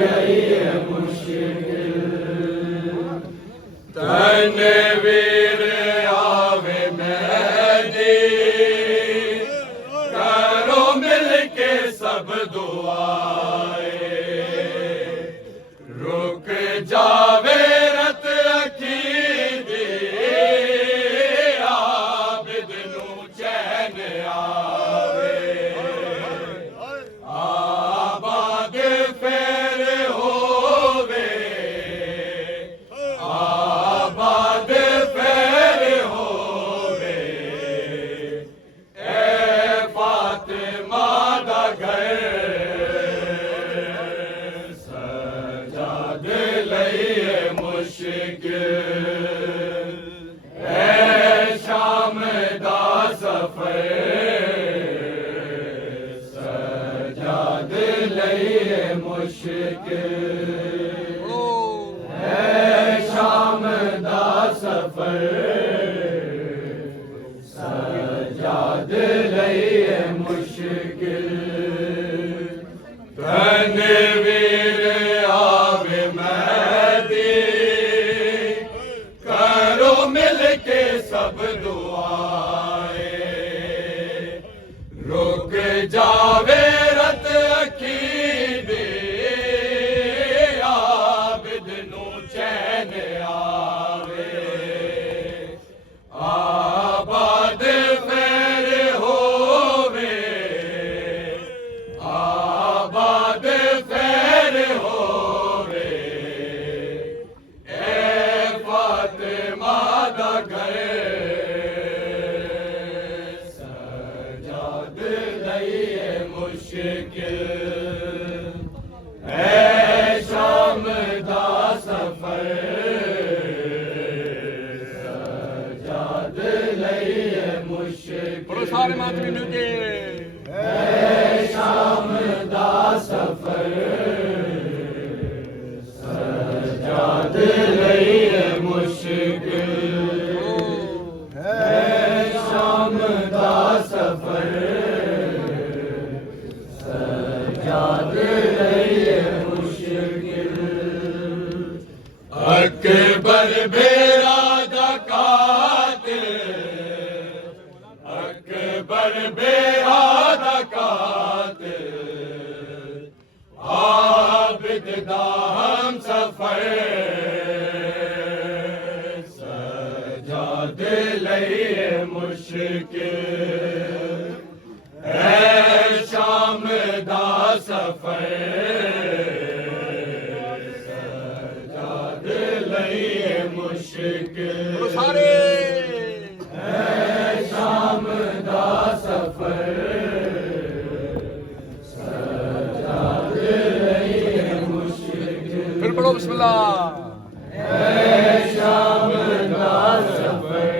रही तनवीर आवे मेहदी करो मिलके सब दुआए रुक जावे रत अखीदी आबिद नू चैन आवे आबाद फेर होवे आबाद फेर होवे ए फातिमा दा घर सजाद लईए मुश्किल ए शाम दा सफर सजाद लईए मुश्किल शाम दा सफर सजाद लईए मुश्किल तनवीर आवे मेहदी करो मिलके सब दुआए रुक जावे रत अखीदी आबिद नू चैन आवे आबाद फेर होवे आबाद फेर होवे ए फातिमा दा घर सजाद लईए मुश्किल ए शाम दा सफर सजाद लईए मुश्किल बोलो सारे मातमी मिलके ए शाम दा सफर सजाद लईए मुश्किल ए शाम दा सफर सजाद लईए मुश्किल अकबर बेरा दा कातिल अकबर बेरा दा कातिल आबिद दा हम सफर सजाद लईए मुश्किल ए शाम दा सफर सजाद लईए मुश्किल बोलो सारे ए शाम दा सफर सजाद लईए मुश्किल फिर पढ़ो बिस्मिल्लाह ए शाम दा सफर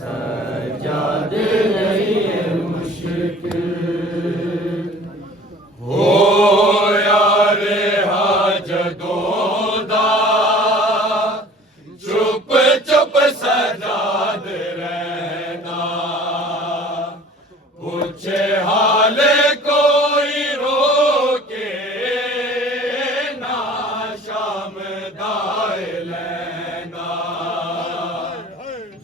सजाद लईए मुश्किल हो यार जदों दा चुप चुप सजाद रहना पूछे हाल कोई रोके ना शाम दाए लेना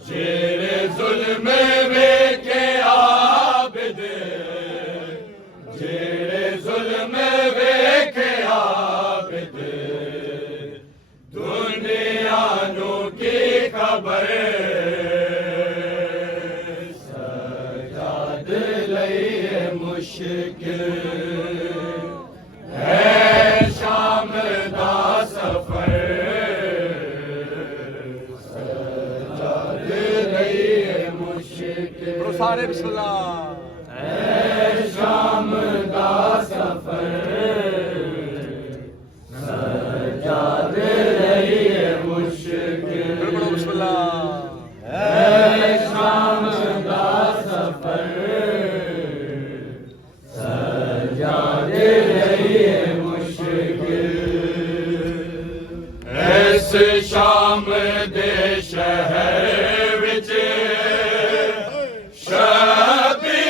जेरे जुल्म वेखे आबिद जेरे जुल्म वेखे आबिद दुनिया नू की खबर सजाद लईए मुश्किल है शाम दा सफर सजाद लईए मुश्किल बोलो सारे बिस्मिल्लाह है शाम दा सफर सजाद लईए मुश्किल फिर पढ़ो बिस्मिल्लाह है शाम दा सफर सजाद लईए मुश्किल इस शाम दे शहर विच शबी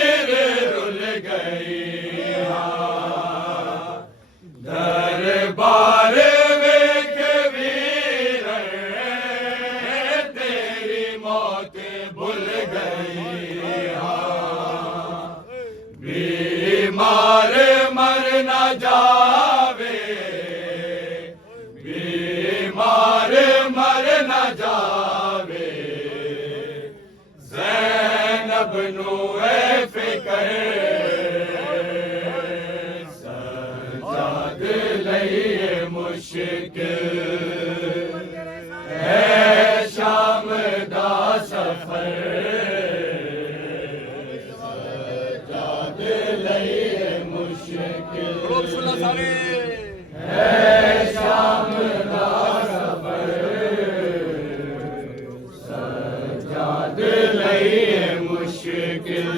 मुश्किल है शाम दा सफर सजाद लई मुश्किल बोलो बिस्मिल्लाह सारे है शाम दा सफर सजाद लई मुश्किल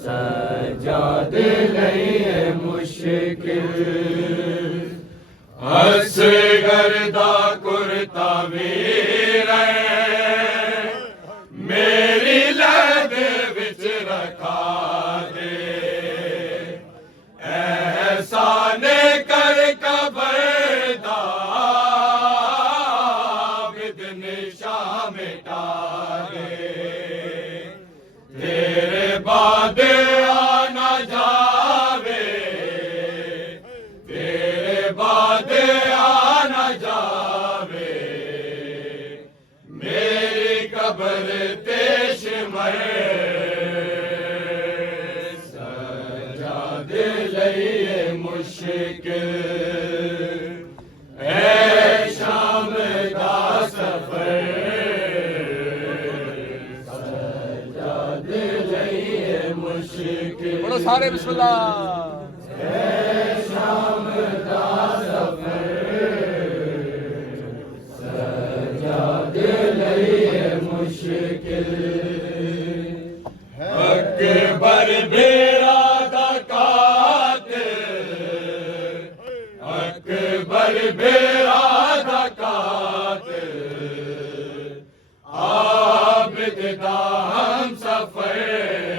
सजाद नहीं मुश्किल असगर दा कुर्ता वीर मेरी लद विच रखा दे एहसान कर कबर दा बिदन शाह मिटा दे तेरे बाद आना जावे तेरे बाद आना जावे मेरी कब्र तेश मरे सजाद लई मुश्किल है शाम दा सफर बोलो सारे बिस्मिल्लाह शाम दा सफर सजाद लई मुश्किल अकबर बेरा दा कातिल अकबर बेरा दा कातिल आबिद दा हम सफर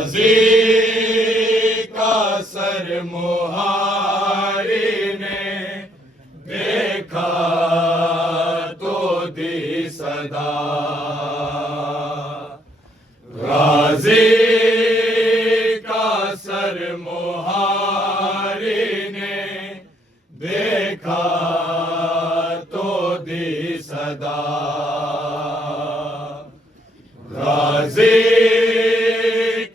गाजी का सर मुहारी ने देखा तो दी सदा। गाजी का सर मुहारी ने देखा तो दी सदा। गाजी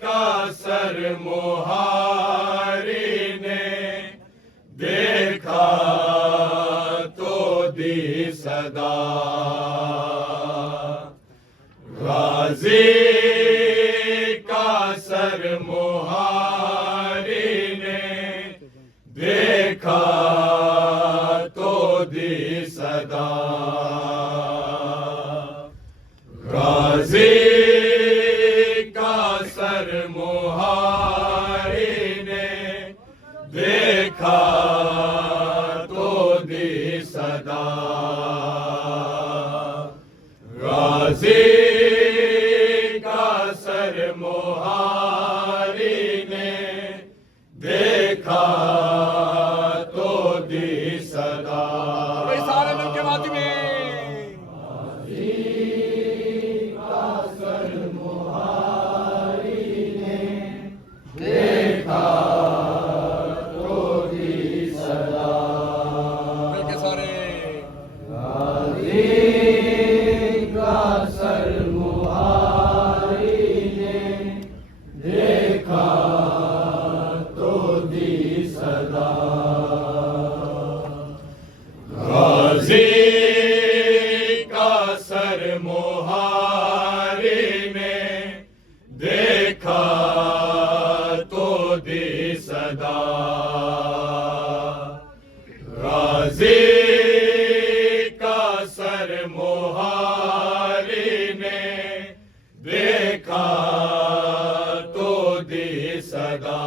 का सर मुहारी ने देखा तो दी सदा। गाजी का सर मुहारी ने देखा तो दी सदा। गाजी का सर मुहारी ने देखा तो दी सदा। गाजी का सर मुहारी ने देखा तो दी सदा। भाई सारे मिलके माती में मिलके सारे गाजी का सर मुहारी ने देखा तो दी सदा। गाजी का सर मुहारी ने देखा तो दी सदा। गाजी का सर मुहारी ने देखा तो दी सदा।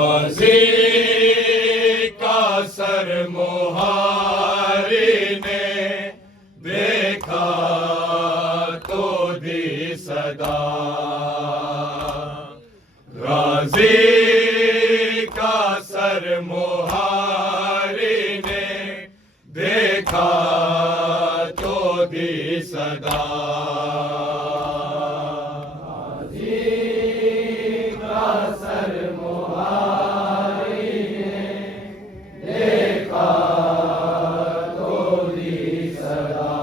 गाजी का सर मुहारी ने देखा तो दी सदा।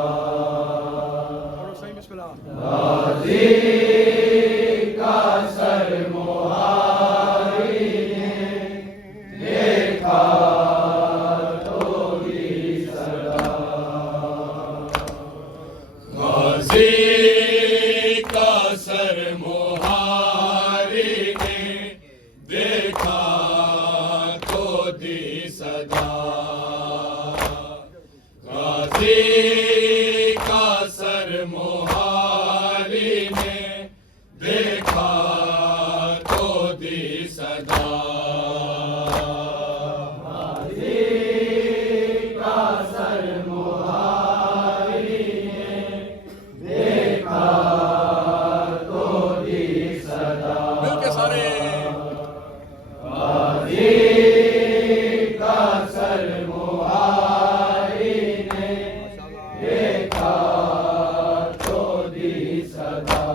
सही बिस्मिल्लाह। गाजी का सर मुहारी ने देखा तो दी सदा। गाजी का सर मुहारी ने देखा तो दी सदा। गाजी का सर मुहारी ने देखा तो दी सदा। गाजी का सर मुहारी ने देखा तो दी सदा। मिलके सारे गाजी का सर मुहारी ने देखा तो दी सदा।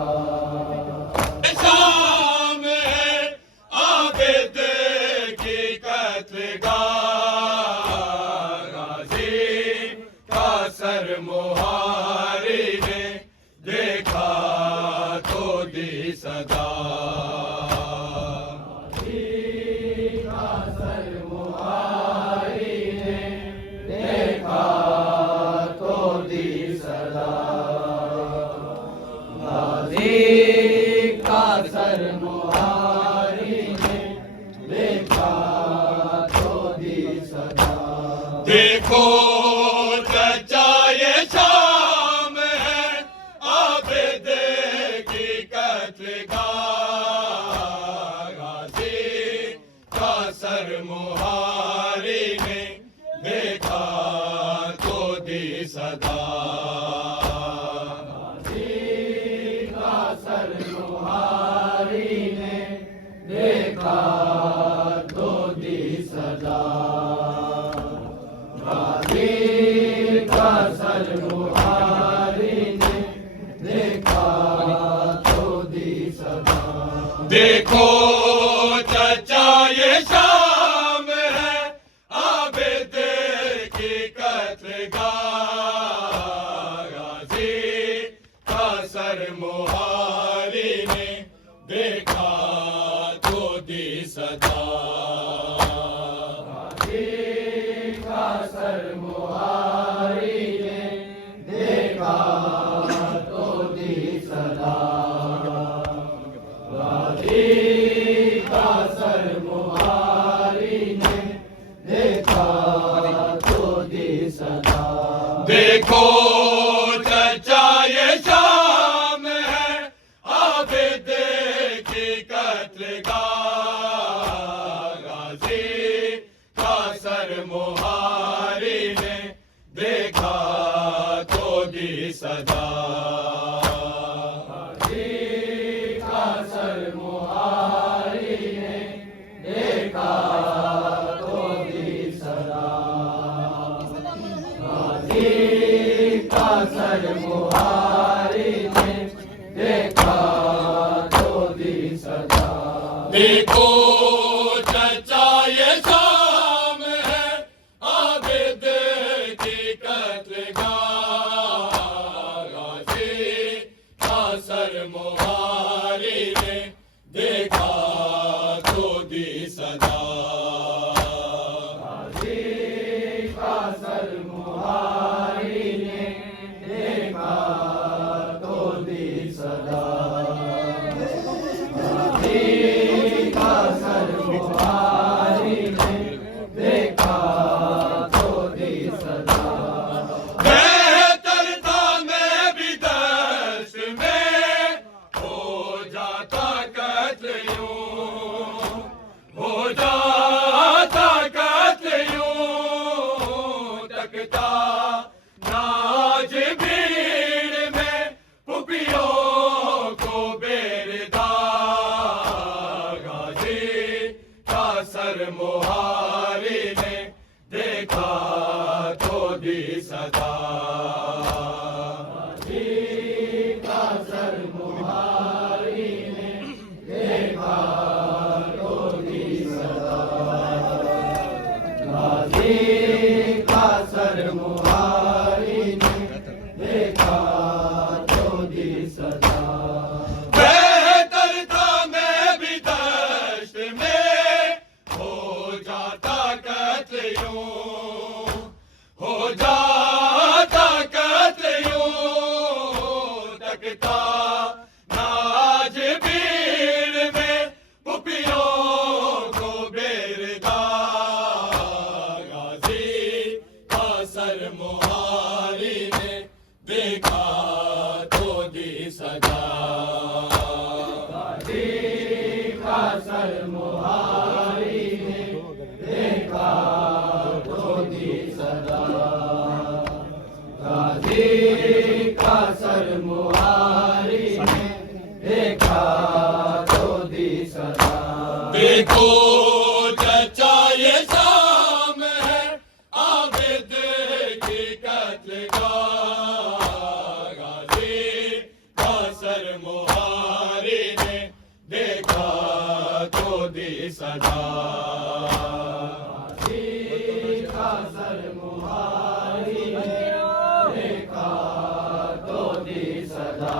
शाम है आबिद की कत्लगाह। गाजी का सर मुहारी ने देखा तो दी सदा। गाजी का सर मुहारी ने देखा तो दी सदा। देखो चचा ये शाम है आबिद की कत्लगाह। गाजी का सर मुहारी ने देखा तो दी सदा। देखा तो दी सदा। गाजी का सर मुहारी ने देखा तो दी सदा। देखो चचा ये शाम है आबिद की कत्लगाह। गाजी का सर मुहारी ने देखा तो दी सदा। गाजी का सर मुहारी ने देखा तो दी सदा। गाजी का सर मुहारी ने देखा तो दी सदा। देखो चचा ये शाम है आबिद की कत्लगाह। गाजी का सर मुहारी ने देखा तो दी सदा। गाजी का सर मुहारी ने देखा तो दी सदा। गाजी का सर मुहारी ने देखा तो दी सदा। देखो चचा ये शाम है आबिद की कत्लगाह। गाजी का सर मुहारी ने देखा तो दी सदा। गाजी का सर मुहारी ने देखा तो दी सदा। गाजी का सर मुहारी ने देखा तो दी सदा। बेहतर था मैं भी दस्त में हो जाता कत्ल यूं। हो जाता कत्ल यूं। तकता नाज भीड़ में पुपियों को बेरदा। गाजी का सर मुहारी ने देखा तो दी सदा। गाजी का सर मुहारी ने देखा तो दी सदा। गाजी का सर मुहारी ने देखा तो दी सदा। बेहतर था मैं भी दश्त में हो जाता कत्ल यूं। हो जाता कत्ल यूं। तकता नाज भीड़ में पुपियों को बेरदा। गाजी का सर मुहारी ने देखा तो दी सदा। गाजी का सर मुहारी ने देखा तो दी सदा। गाजी का सर मुहारी ने देखा तो दी सदा। देखो चचा ये शाम है आबिद की कत्लगाह। गाजी का सर मुहारी ने देखा तो दी सदा। गाजी का सर मुहारी ने देखा तो दी सदा।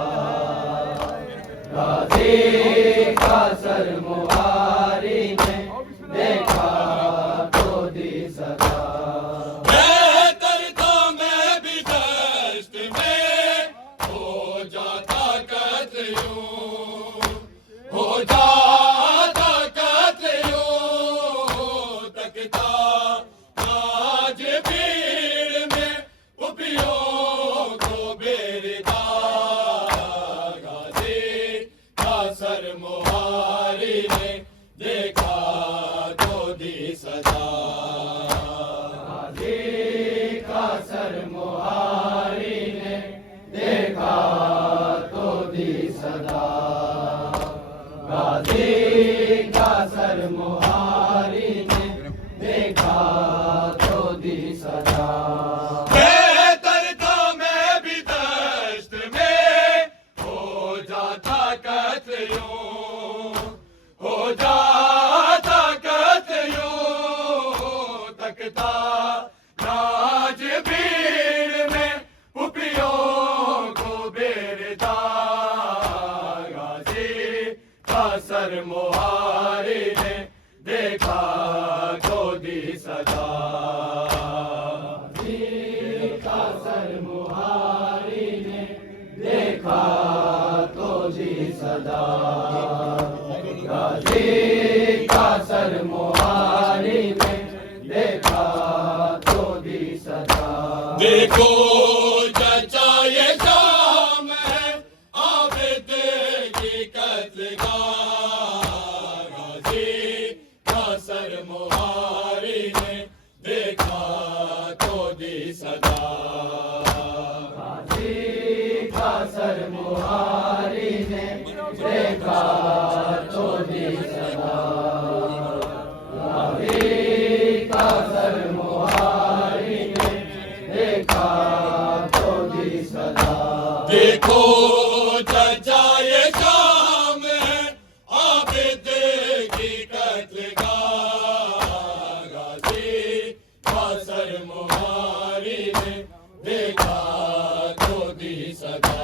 गाजी का सर मुहारी ने देखा तो दी सदा। बेहतर था मैं भी दश्त में हो जाता कत्ल यूं। हो मुहारी ने देखा तो दी सदा। गाजी का सर मुहारी ने देखा तो दी सदा। गाजी का सर मुहारी ने देखा तो दी सदा। बेहतर था मैं भी दश्त में हो जाता कत्ल यूं, हो जाता कत्ल यूं। तकता राज भीड़ में पुपियों को बेरदा। गाजी का सर मुहारी ने देखा तो दी सदा। गाजी का सर मुहारी ने देखा तो दी सदा। गाजी का सर मुहारी ने देखा तो दी सदा। देखो चचा ये शाम है आबिद की कत्लगाह। गाजी का सर मुहारी ने देखा तो दी सदा। गाजी का सर मुहारी ने देखा तो दी सदा। गाजी का सर मुहारी ने देखा तो दी सदा। देखो चचा ये शाम है आबिद की कत्लगाह। गाजी का सर मुहारी ने देखा तो दी सदा।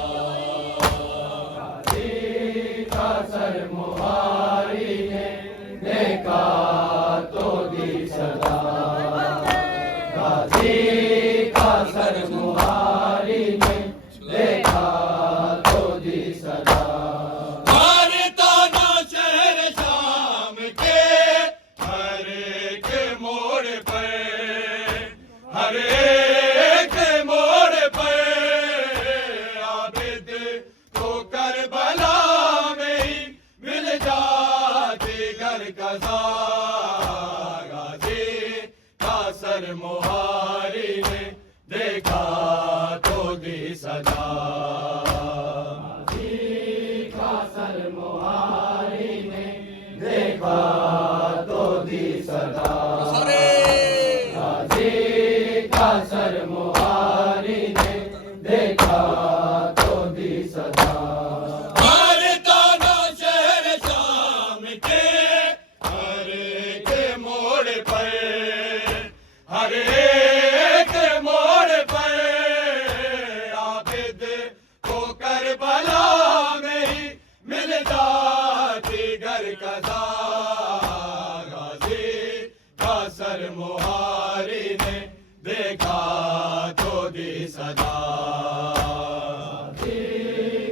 गाजी का सर मुहारी ने देखा तो दी सदा। गाजी का सर मुहारी ने देखा तो दी सदा। हर ताना शहर शाम के हर एक मोड़ पर, हर एक मोड़ पर आबिद को करबला में ही मिल जाती घर कज़ा। गाजी का सर मुहारी ने देखा तो दी सदा। गाजी का सर मुहारी ने देखा तो दी सदा। सारे गाजी का सर मुहारी ने देखा तो दी सदा। हर ताना शहर शाम के हर एक मोड़ पर, हर एक मोड़ पर आबिद को करबला में ही मिल जाती घर कज़ा। गाजी का सर मुहारी ने देखा तो दी सदा। गाजी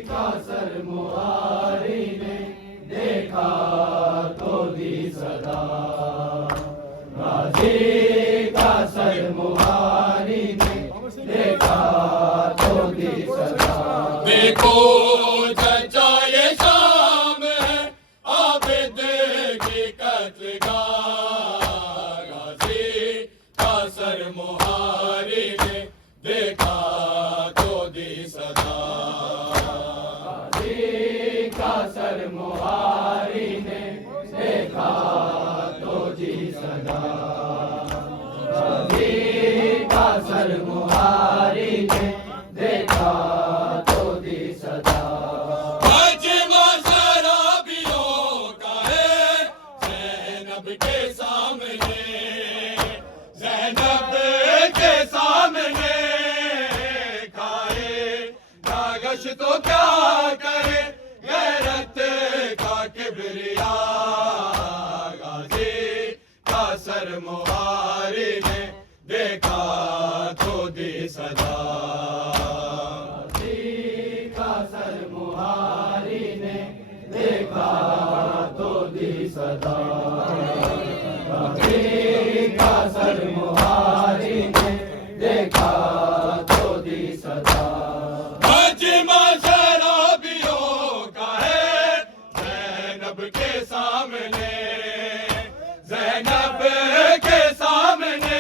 का सर मुहारी ने देखा तो दी सदा। गाजी का सर मुहारी ने देखा तो दी सदा। देखो चचा ये शाम है आबिद की कत्लगाह। गाजी का सर मुहारी ने देखा तो दी सदा। गाजी का सर मुहारी ने देखा तो दी सदा। गाजी का सर मुहारी ने देखा तो दी सदा। मजमा शराबियों का है ज़ैनब के सामने, ज़ैनब के सामने खाए नागश तो क्या करे गैरत का किबरिया। गाजी का सर मुहारी ने देखा तो दी सदा। गाजी का सर मुहारी ने देखा तो दी सदा। गाजी का सर मुहारी ने देखा तो दी सदा। मजमा शराबियों का है ज़ैनब के सामने, ज़ैनब के सामने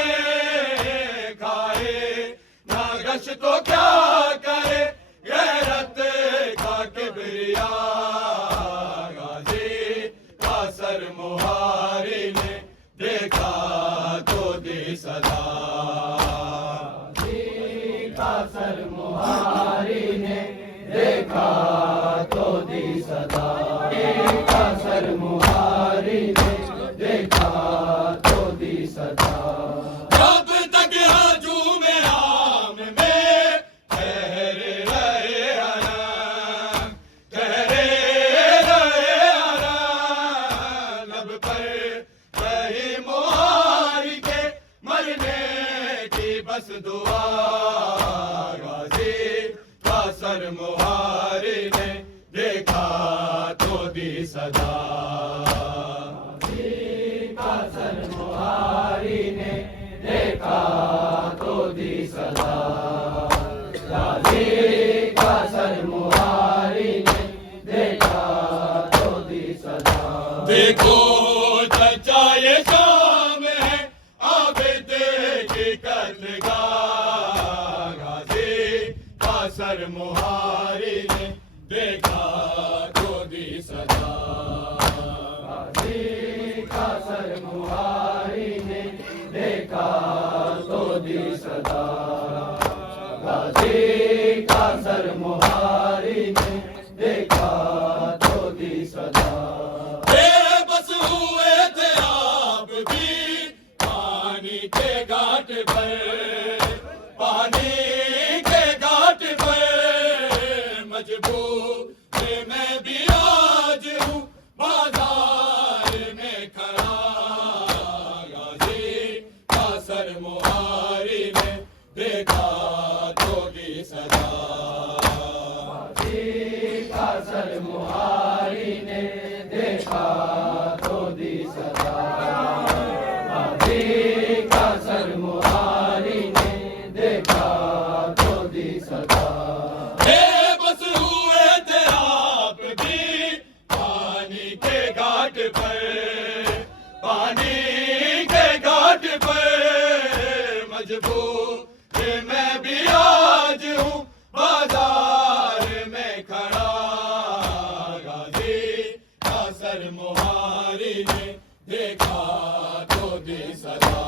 खाए ना गश तो क्या करे गैरत का किबरिया। गाजी का सर मुहारी ने देखा तो दी सदा, गाजी का सर मुहारी ने देखा तो दी सदा, का सर मुहारी ने देखा तो दी सदा। जब तक हजूम आम में ठहरे रहे आराम, ठहरे रहे आराम, लब पर रही मुहारी के मरने की बस दुआ। गाजी का सर मुहारी ने देखा तो दी सदा, गाजी का सर मुहारी ने देखा तो दी सदा, गाजी का सर मुहारी ने देखा तो दी सदा। देखो चचा ये शाम है आबिद की कत्लगाह, गाजी का सर मुहारी ने देखा तो दी सदा, गाजी का सर मुहारी ने देखा तो दी सदा, गाजी का सर मुहारी ने देखा तो दी सदा। बेबस हुए थे आप भी पानी के घाट पर, पानी के घाट पर मजबूर मैं भी आज हूँ बाजार में खड़ा। गाजी का सर मुहारी ने देखा तो दी सदा, गाजी का सर मुहारी ने देखा तो दी सदा, गाजी का सर मुहारी ने देखा तो दी सदा। बेबस हुए थे आप भी पानी के घाट पर, पानी के घाट पर मजबूर मैं भी आज हूँ बाजार में खड़ा। गाजी का सर मुहारी ने देखा तो दी सदा,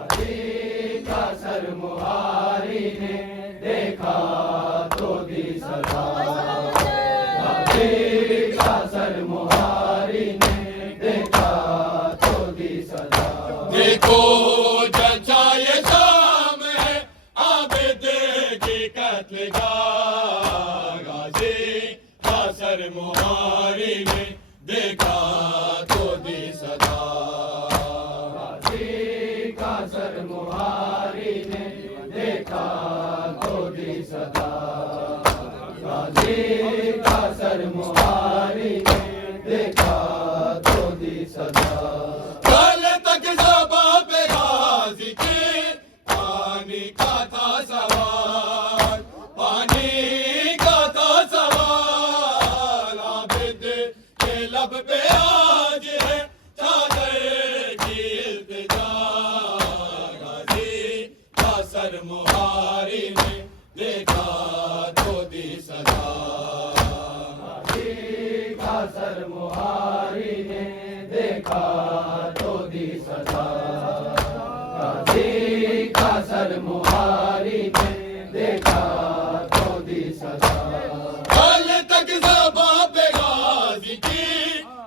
गाजी का सर मुहारी ने देखा तो दी सदा, गाजी का सर मुहारी ने देखा तो दी सदा। देखो चचा ये शाम है आबिद की कत्लगाह, गाजी का सर मुहारी ने देखा तो दी सदा, गाजी का सर मुहारी ने देखा तो दी सदा, गाजी का सर मुहारी ने देखा तो दी सदा। कल तक ज़बां पे गाज़ी के पानी का था सवाल, पानी का था सवाल, आबिद के लब पे आज है चादर की इल्तिजा। गाजी का सर मुहारी ने देखा तो दी सदा, गाजी का सर मुहारी ने देखा तो दी सदा, गाजी का सर मुहारी ने देखा तो दी सदा। कल तक ज़बां पे गाज़ी की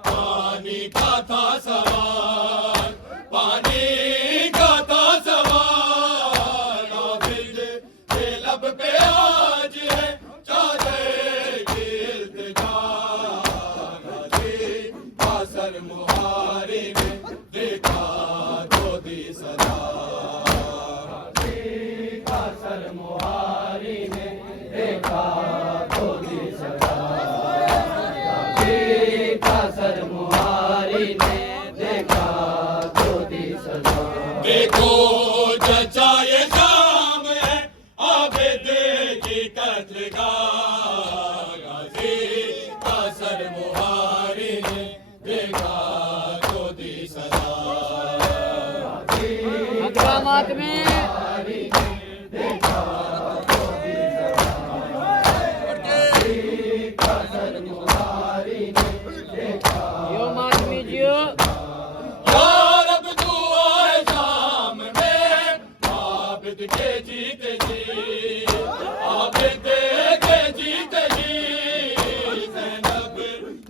पानी का था सवाल, पानी का था सवाल, आबिद के लब पे आज है चादर की इल्तिजा। गाजी का सर मुहारी ने देखा तो दी सदा, गाजी का सर मुहारी ने देखा तो दी सदा, गाजी का सर मुहारी ने देखा तो दी सदा। देखो चचा ये शाम है आबिद की कत्लगाह, गाजी का सर मुहारी ने देखा ज्योति सदा हंगामात में यो मातमी जियो यार अब तू आए शाम में आबिद के जीते जी आबिद के जीते जी ज़ैनब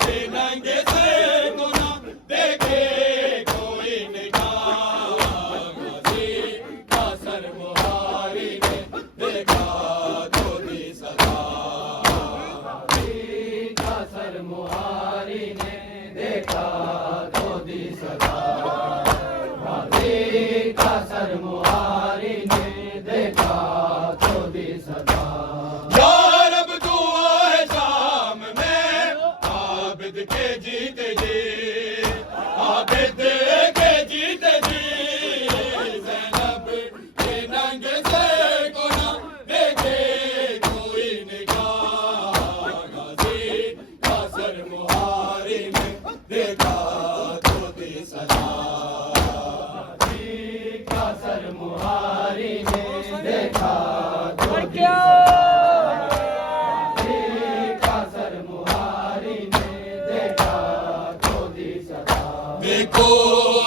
के नंगे से गुना देखे कोई निगाह गाज़ी का सर मुहारी ने देखा ज्योति सदा गाज़ी का सर मुहारी ने देखा ज्योति सदा गाज़ी का सर मुहारी ने देखा ज्योति सदा यार अब तू आए शाम में आबिद के जीते जी आबिद के जीते जी ज़ैनब के नंगे से गुना देखे कोई निगाह गाज़ी का सर मुहारी ने देखा ज्योति सदा गाज़ी का सर मुहारी ने देखा ज्योति का सर मुहारी ने देखा ज्योति सदा देखो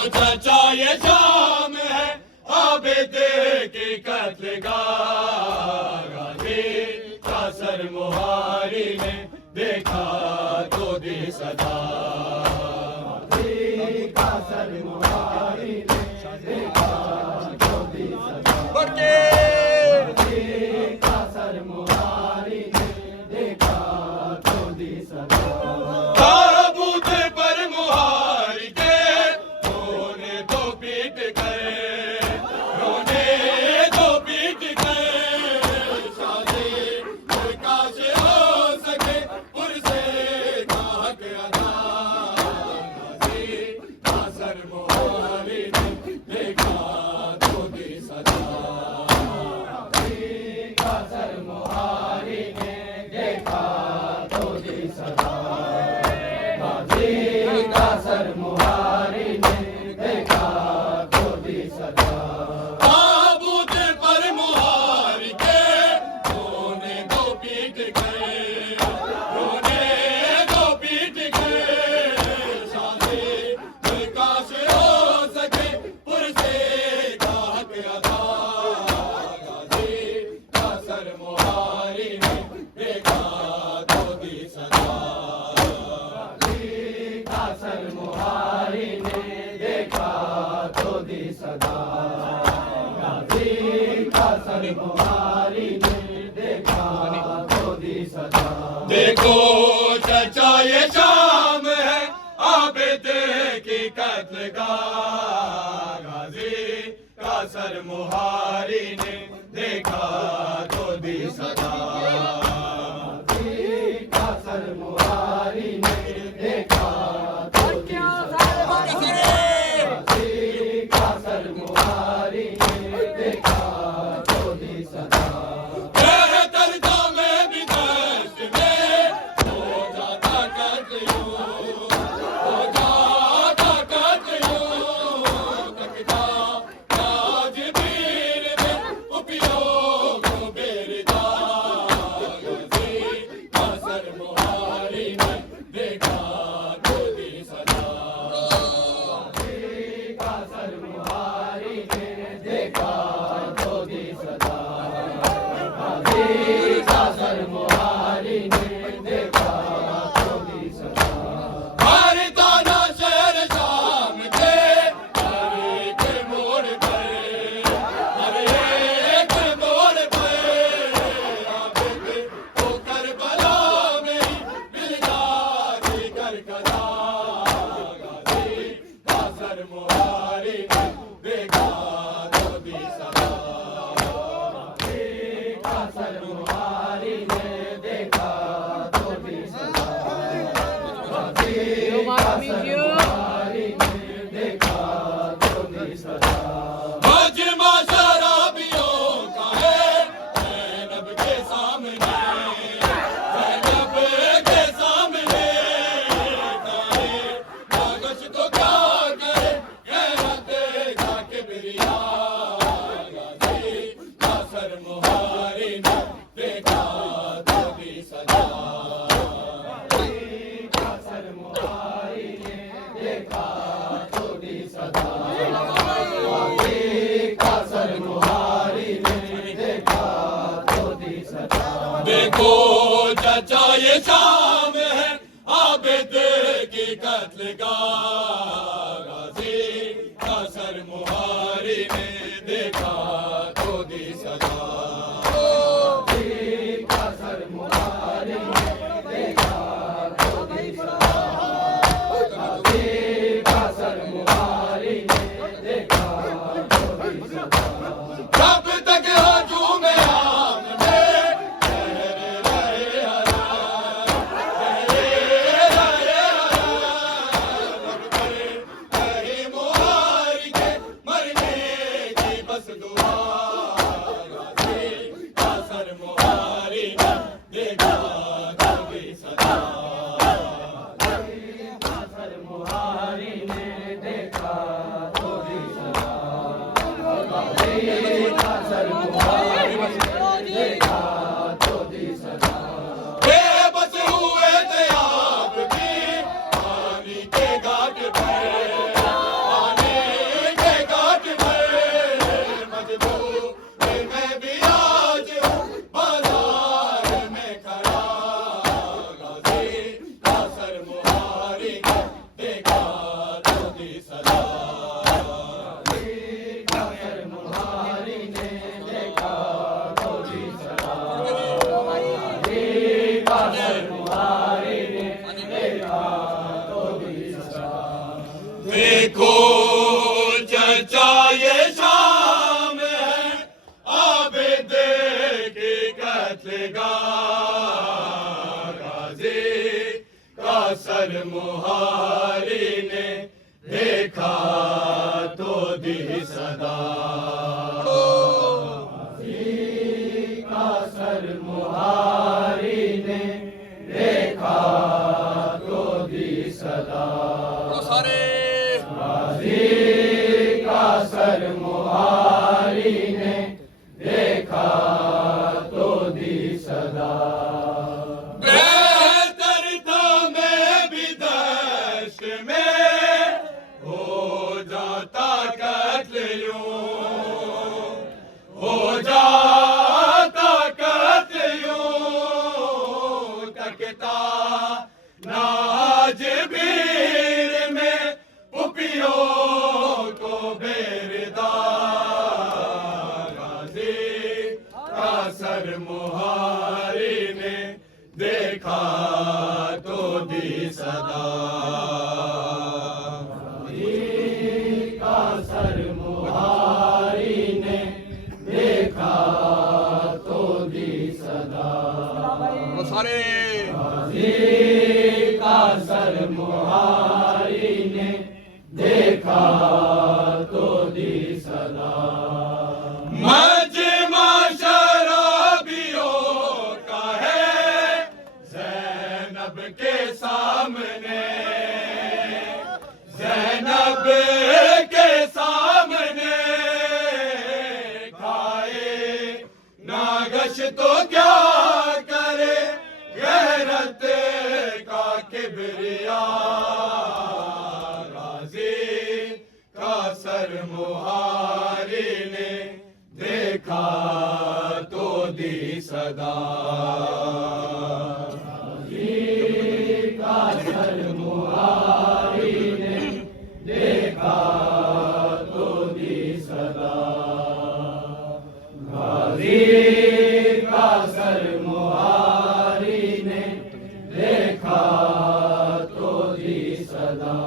चचा ये शाम है आबिद की कत्लगाह गाज़ी का सर मुहारी ने देखा ज्योति सदा गाज़ी का सर मुहारी ने देखा ज्योति सदा गाज़ी का सर मुहारी ने देखा ज्योति सदा ताबूत पर मुहारी के रोने दो पीट गए रोने दो पीट गए शादी कोई काश हो सके पुरसे काट अदा गाज़ी का सर मुहारी ने देखा ज्योति सदा गाज़ी का सर मुहारी ने देखा ज्योति सदा गाज़ी का सर मुहारी ने देखा ज्योति सदा ताबूत पर मुहारी के रोने दो पीट गए रोने दो पीट गए शादी कोई काश हो सके पुरसे काट अदा गाज़ी का सर मुहारी ने देखा ज्योति सदा गाज़ी का सर मुहारी ने देखा ज्योति सदा गाज़ी का सर मुहारी ने देखा ज्योति सदा देखो चचा ये शाम है आबिद की कत्लगाह गाज़ी का सर मुहारी ने देखा ज्योति सदा गाज़ी का सर मुहारी ने देखा ज्योति सदा गाज़ी का सर मुहारी ने देखा ज्योति सदा बेहतर में भी दस्त में हो जाता कत्ल हो जाता कत्ल तकता ताज पीर में उपयोग बेरदा गाज़ी का सर मुहारी ने देखा ज्योति सदा गाज़ी का सर मुहारी ने देखा ज्योति सदा गाज़ी का सर मुहारी ने देखा ज्योति सदा हर ताना शहर शाम के हर एक मोड़ पे हर एक मोड़ पे आबिद को करबला में मिल जाती करकदा गाज़ी का सर मुहारी ने देखा ज्योति सदा गाज़ी का सर मुहारी ने देखा ज्योति सदा गाज़ी यो का मातमी सर जियो मुहारी ने देखा ज्योति सदा मजमा शराबियों का है ज़ैनब के सामने ज़ैनब के सामने तारे देखा तो दी सदा गाजी का सर मुहारी ने देखा तो दी सदा देखो चचा ये शाम है आबिद की कत्ल का गाजी का सर मुहारी ने देखा तो दी सदा गाजी का सर मुहारी ने देखा तो दी सदा गाजी का सर मुहारी ने देखा तो दी सदा जब तक हजूम आम में ठहरे रहे हरा मुहारी के मरने की बस दुआ गाजी का सर मुहारी ने देखा तो दी सदा गाजी का सर मुहारी ने देखा तो दी सदा गाजी का सर मुहारी ने देखा तो दी सदा बेबस हुए थे आप भी पानी के घाट पर पानी के घाट पर मजबूर मैं भी आज हूँ बाजार में खड़ा गाजी का सर मुहारी ने देखा तो दी सदा गाजी का सर मुहारी ने देखा तो दी सदा गाजी का सर मुहारी ने देखा तो दी सदा देखो चचा ये शाम है आबिद की कत्ल का गाजी का सर मुहारी ने देखा तो दी सदा गाजी का सर मुहारी ने देखा तो दी सदा बोलो सारे गाजी का सर मुहारी ने देखा तो दी सदा बेहतर था मैं भी दश्त में हो जाता कत्ल यूं हो जाता कत्ल यूं तकता नाज भीड़ में पुपियों को बेरदा गाजी का सर मुहारी ने देखा तो दी सदा गाजी का सर मुहारी ने देखा तो दी सदा बोलो सारे गाजी का सर मुहारी ने देखा तो दी सदा मजमा शराबियों का है ज़ैनब के सामने ज़ैनब के सामने खाए नागश तो क्या करे गैरत का किबरिया गाजी का सर मुहारी ने देखा तो दी सदा गाजी का सर मुहारी ने देखा तो दी सदा गाजी का सर मुहारी ने देखा तो दी सदा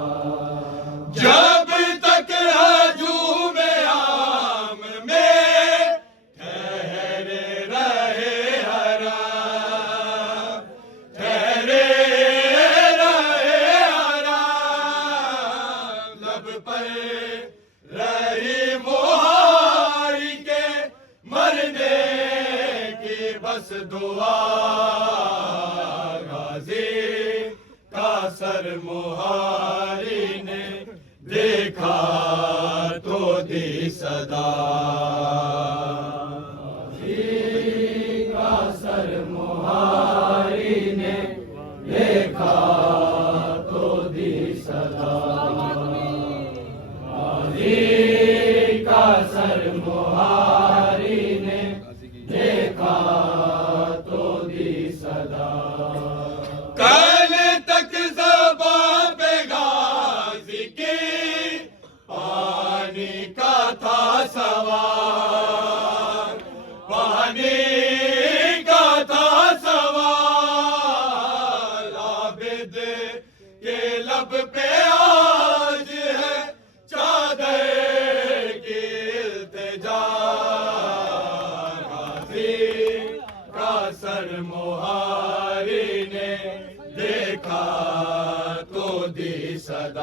जब तक हजूम आम में ठहरे रहे हरा ठहरे रहे हरा लब पर रही मुहारी के मरने की बस दुआ गाजी का सर मुहारी ने देखा तो दी सदा गाजी का सर मुहारी ने देखा तो दी सदा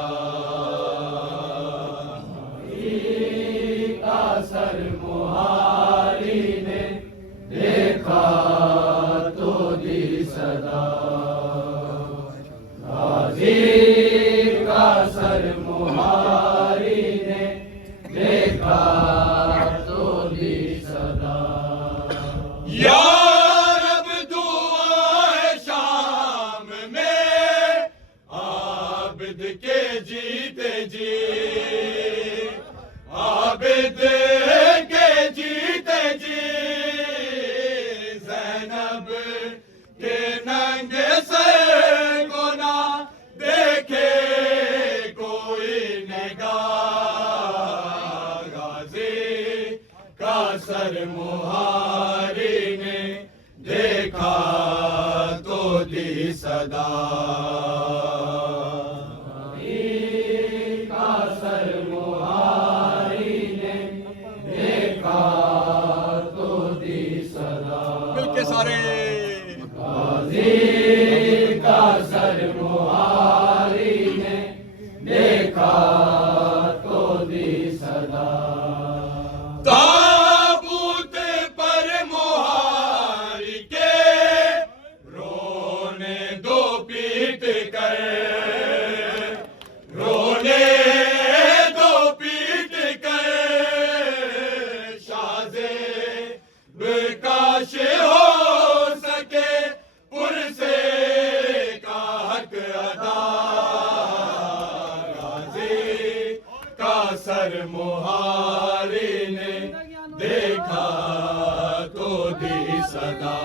सदा का सर मुहारी ने देखा तो दी सदा गाजी का सर मुहारी ने देखा तो दी सदा या रब दुआए शाम में आबिद के जीते जी आबिद के जीते जी ज़ैनब के नंगे सर को ना देखे कोई निगाह गाजी का सर मुहारी ने देखा तो दी सदा का सर मुहारी ने देखा तो दी सदा मिलके सारे गाजी का सर मुहारी ने देखा तो दी सदा ताबूत पर मुहारी के रोने दो पीट कर रोने दो पीट कर शाज़े बेकाश हो सके पुरसे का हक अदा गाजी का सर मुहारी ने देखा तो दी सदा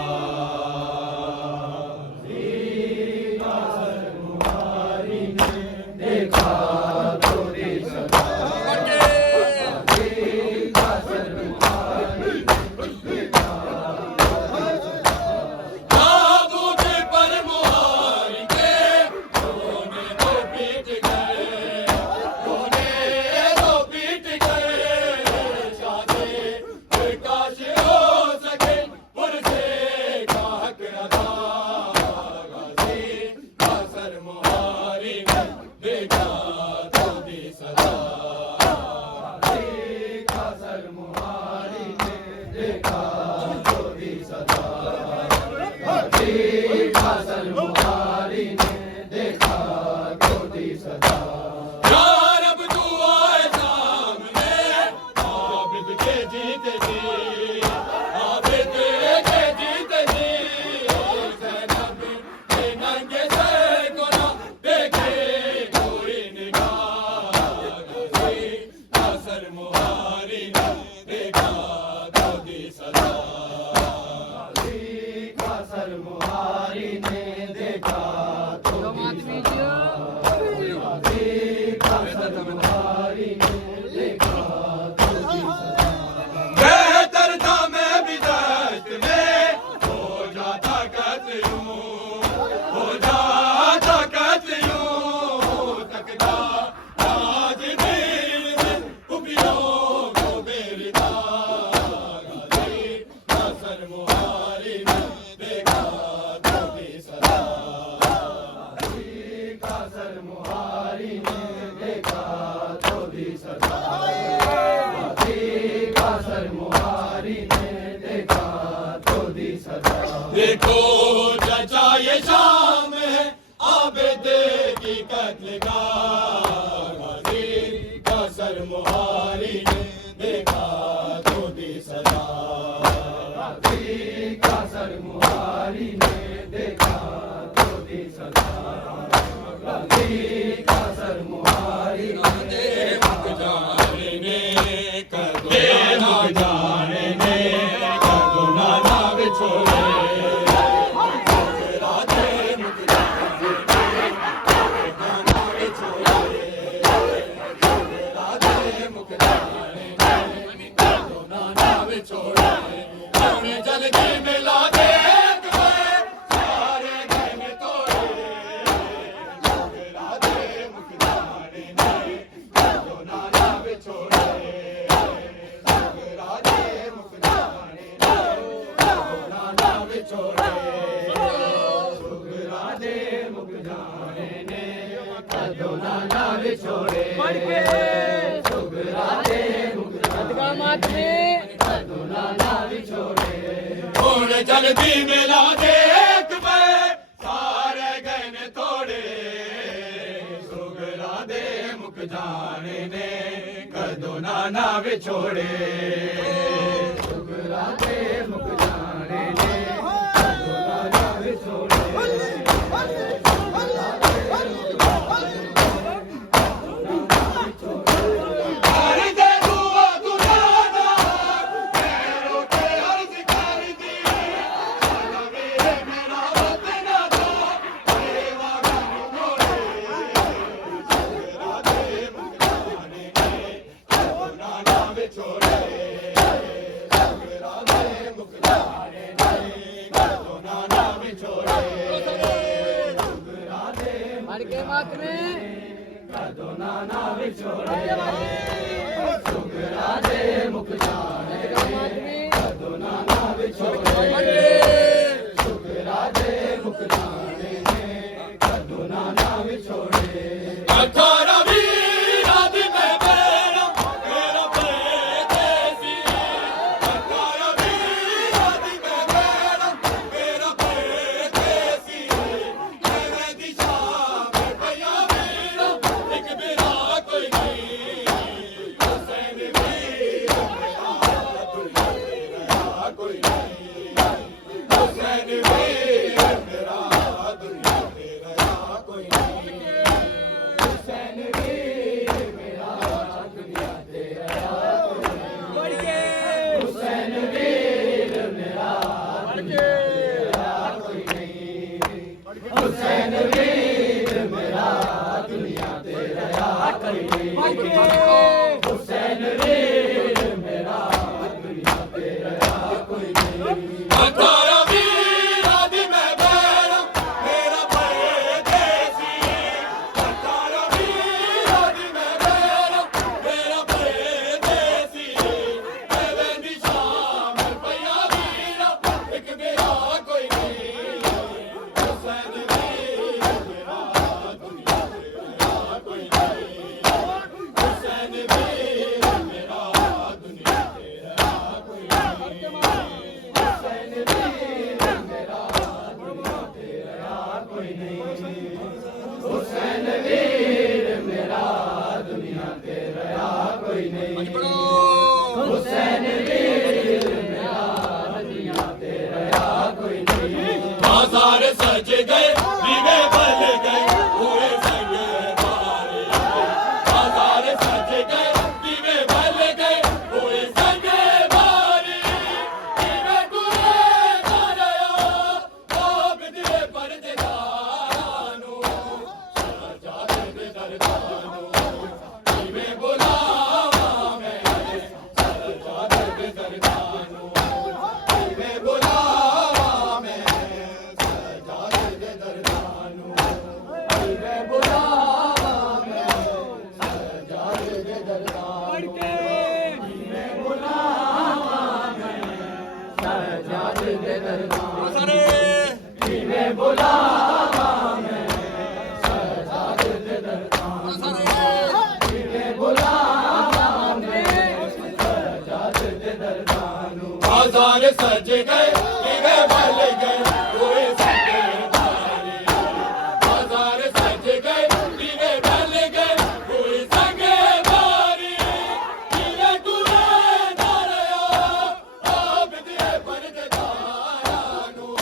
का सर मुहारी ने देखा तो दी सदा का सर मुहारी ताबूत पर मुहारी के रोने दो पीट गए रोने दो पीट गए शाज़े बेकाश हो सके पुरसे का हक अदा गाजी का सर मुहारी ने देखा तो दी सदा गाजी का सर मुहारी ने देखा तो दी सदा गाजी का सर मुहारी ने देखा तो दी सदा या रब दुआए सामने आबिद के जीते जी आबिद के जीते जी ज़ैनब के नंगे सर को ना देखे कोई निगाह गाजी का सर मुहारी ने देखा तो दी सदा गाजी का सर मुहारी ने देखा तो यो दी मातमी सदा जियो गाजी का सर मुहारी ने देखा तो दी सदा बेहतर था मैं भी दस्त में हो जाता कत्यूं हो जाता कत्यूं तकदा आज दिल में खुफियों को बेरिदा गाजी का सर मुहारी ने देखा तो दी सदा गाजी का सर मुहारी ने देखा तो दी सदा गाजी का सर मुहारी ने देखा तो दी सदा देखो चचा ये शाम है आबिद की कत्ल का गाजी का सर मुहारी ने देखा तो दी सदा गाजी का सर मुहारी ने देखा तो दी सदा गाजी का सर मुहारी ने मुक जाने ने कदो ना बिछोड़े राधे मुक जाने राधे मुक जाने कदो ना बिछोड़े हमें जल्दी मिला दे सारे घर तोड़े राधे मुक जाने कदो ना बिछोड़े राधे मुक जाने कदो ना बिछोड़े राधे मुक जाने ने कदो ना ਵਿਛੋੜੇ पढ़ के ਸੁਗਰਾ ਦੇ ਮੁਕਤਾ सदका मातमी ਕਦੋਂ ਨਾ ਵਿਛੋੜੇ ਹੁਣ ਜਲਦੀ ਮਿਲਾ ਦੇ ਇੱਕ ਪੈ ਸਾਰੇ ਗਏ ਨੇ ਥੋੜੇ ਸੁਗਰਾ ਦੇ ਮੁਕ ਜਾਣੇ ਨੇ ਕਦੋਂ ਨਾ ਵਿਛੋੜੇ ਸੁਗਰਾ ਦੇ ਮੁਕ ਜਾਣੇ ਨੇ ਕਦੋਂ ਨਾ ਵਿਛੋੜੇ ਹਰੀ ਦੇ ਦੁਆ ਦੁਨਾਨਾ ਮੇਰੋ ਤੇ ਅਰਜ਼ ਕਰਦੀ ਸਾਡਾ ਵੀਰੇ ਮੇਰਾ ਵਤਨ ਦਾ ਸੇਵਾ ਕਰਨ ਮੋੜੇ ਸੁਗਰਾ ਦੇ ਮੁਕ ਜਾਣੇ ਨੇ ਕਦੋਂ ਨਾ ਵਿਛੋੜੇ ਸੁਗਰਾ ਦੇ ਮੁਕ ਜਾਣੇ ਨੇ ਕਦੋਂ ਨਾ ਵਿਛੋੜੇ ਸੁਗਰਾ ਦੇ पढ़ के मातमी ਕਦੋਂ ਨਾ ਵਿਛੋੜੇ ਸੁਗਰਾ ਦੇ ਮੁਕ ਜਾਣੇ सदका मातमी ਕਦੋਂ ਨਾ ਵਿਛੋੜੇ ਸੁਗਰਾ ਦੇ ਮੁਕ ਜਾਣੇ ਨੇ ਕਦੋਂ ਨਾ ਵਿਛੋੜੇ ਅਖਾਰਾ ਵੀਰਾਂ ਦੀ ਮੈਂ ਬੈਣਾ ਮੇਰਾ ਪਰਦੇਸੀ ਅਖਾਰਾ ਵੀਰਾਂ ਦੀ ਮੈਂ ਬੈਣਾ ਮੇਰਾ ਪਰਦੇਸੀ ਐਵੇਂ ਦੀ ਸ਼ਾਮ ਪਿਆ ਵੀਰਾ ਇੱਕ ਬਿਰਾ ਕੋਈ ਨਹੀਂ ਹੁਸੈਨ ਵੀਰ ਮੇਰਾ ਦੁਨੀਆ ਤੇ ਰਹਾ ਕੋਈ ਨਹੀਂ ਹੁਸੈਨ ਵੀਰ ਮੇਰਾ ਦੁਨੀਆ ਤੇ ਰਹਾ ਕੋਈ ਨਹੀਂ ਹੁਸੈਨ ਵੀਰ ਮੇਰਾ ਦੁਨੀਆ ਤੇ ਰਹਾ ਕੋਈ ਨਹੀਂ पढ़ के ਹੁਸੈਨ ਵੀਰ ਮੇਰਾ ਦੁਨੀਆ ਤੇ ਰਹਾ ਕੋਈ ਨਹੀਂ ਹੁਸੈਨ ਵੀਰ ਮੇਰਾ ਦੁਨੀਆ ਤੇ ਰਹਾ ਕੋਈ ਨਹੀਂ पढ़ के ਹੁਸੈਨ ਵੀਰ ਮੇਰਾ ਦੁਨੀਆ ਤੇ ਰਹਾ ਕੋਈ ਨਹੀਂ ਅਖਾਰਾ ਵੀਰਾਂ ਦੀ ਮੈਂ ਬੈਣਾ ਮੇਰਾ ਪਰਦੇਸੀ ਅਖਾਰਾ ਵੀਰਾਂ ਦੀ ਮੈਂ ਬੈਣਾ ਮੇਰਾ ਪਰਦੇਸੀ ਐਵੇਂ ਦੀ ਸ਼ਾਮ ਪਿਆ ਵੀਰਾ ਇੱਕ ਬਿਰਾ ਕੋਈ ਨਹੀਂ ਹੁਸੈਨ ਵੀਰ ਮੇਰਾ ਦੁਨੀਆ ਤੇ ਰਹਾ ਕੋਈ ਨਹੀਂ ਹੁਸੈਨ ਵੀਰ ਮੇਰਾ ਦੁਨੀਆ ਤੇ ਰਹਾ ਕੋਈ ਨਹੀਂ ਹੁਸੈਨ ਵੀਰ ਮੇਰਾ ਦੁਨੀਆ ਤੇ ਰਹਾ ਕੋਈ ਨਹੀਂ ਹੁਸੈਨ ਵੀਰ ਮੇਰਾ ਦੁਨੀਆ ਤੇ ਰਹਾ ਕੋਈ ਨਹੀਂ ਹੁਸੈਨ ਵੀਰ ਮੇਰਾ ਦੁਨੀਆ ਤੇ ਰਹਾ ਕੋਈ ਨਹੀਂ ਬਾਜ਼ਾਰ ਸਜ ਗਏ ਦੀਵੇ ਬਲ ਗਏ ਪੂਰੇ ਸੰਗ ਮਾਰੇ ਬਾਜ਼ਾਰ ਸਜ ਗਏ ਦੀਵੇ ਬਲ ਗਏ ਪੂਰੇ ਸੰਗ ਮਾਰੇ ਦੀਵੇ ਗੁਰੇ ਕਰਿਆ ਆਪ ਦੇ ਪਰਦੇਦਾਰਾਂ ਨੂੰ ਸਜਾਦੇ ਦੇ ਦਰਦਾਂ ਨੂੰ ਦੀਵੇ ਬੁਲਾਵਾਂ ਮੈਂ ਸਜਾਦੇ ਦੇ ਦਰਦਾਂ ਨੂੰ ਦੀਵੇ ਬੁਲਾਵਾਂ ਮੈਂ ਸਜਾਦੇ ਦੇ ਦਰਦਾਂ ਨੂੰ ਦੀਵੇ ਬੁਲਾਵਾਂ ਮੈਂ ਸਜਾਦੇ ਦੇ ਦਰਦਾਂ पढ़ ਨੂੰ के ਦੀਵੇ ਬੁਲਾਵਾਂ ਮੈਂ ਸਜਾਦੇ ਦੇ ਦਰਦਾਂ ਨੂੰ ਸਾਰੇ ਦੀਵੇ ਬੁਲਾਵਾਂ ਮੈਂ ਸਜਾਦੇ ਦੇ ਦਰਦਾਂ ਨੂੰ ਦੀਵੇ ਬੁਲਾਵਾਂ ਮੈਂ ਸਜਾਦੇ ਦੇ ਦਰਦਾਂ ਨੂੰ ਬਾਜ਼ਾਰ ਸਜ ਗਏ ਦੀਵੇ ਬਲ ਗਏ ਹੋਏ ਸੰਗੇ ਮਾਰੇ ਬਾਜ਼ਾਰ ਸਜ ਗਏ ਦੀਵੇ ਬਲ ਗਏ ਹੋਏ ਸੰਗੇ ਮਾਰੇ ਦੀਵੇ ਗੁਰੇ ਨਾਰਿਆ ਆਪ ਦੇ ਪਰਦੇਦਾਰਾਂ ਨੂੰ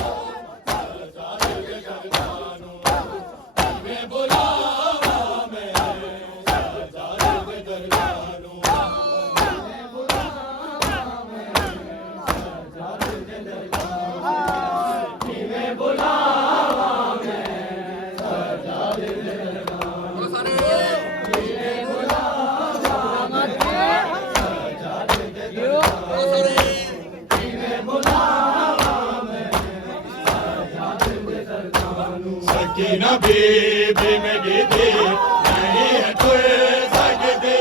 ਸਜਾਦੇ ਦੇ ਦਰਦਾਂ ਨੂੰ ਦੀਵੇ ਬੁਲਾਵਾਂ ਮੈਂ ਸਜਾਦੇ ਦੇ ਦਰਦਾਂ ਨੂੰ ਦੀਵੇ ਬੁਲਾਵਾਂ ਮੈਂ ਸਜਾਦੇ ਦੇ ਦਰਦਾਂ ਦੀਵੇ ਬੁਲਾਵਾਂ ਮੈਂ ਸਜਾਦੇ ਦੇ ਦਰਦਾਂ ਸਾਰੇ ਦੀਵੇ ਬੁਲਾਵਾਂ ਮੈਂ ਸਜਾਦੇ ਦੇ यो ਦੀਵੇ ਬੁਲਾਵਾਂ ਮੈਂ ਸਜਾਦੇ ਦੇ ਦਰਦਾਂ ਨੂੰ ਸਕੀਨਾ ਬੀਬੀ ਮੇਰੀ ਦੀ ਨਹੀਂ ਹੈ ਕੋਈ ਸਕਦੇ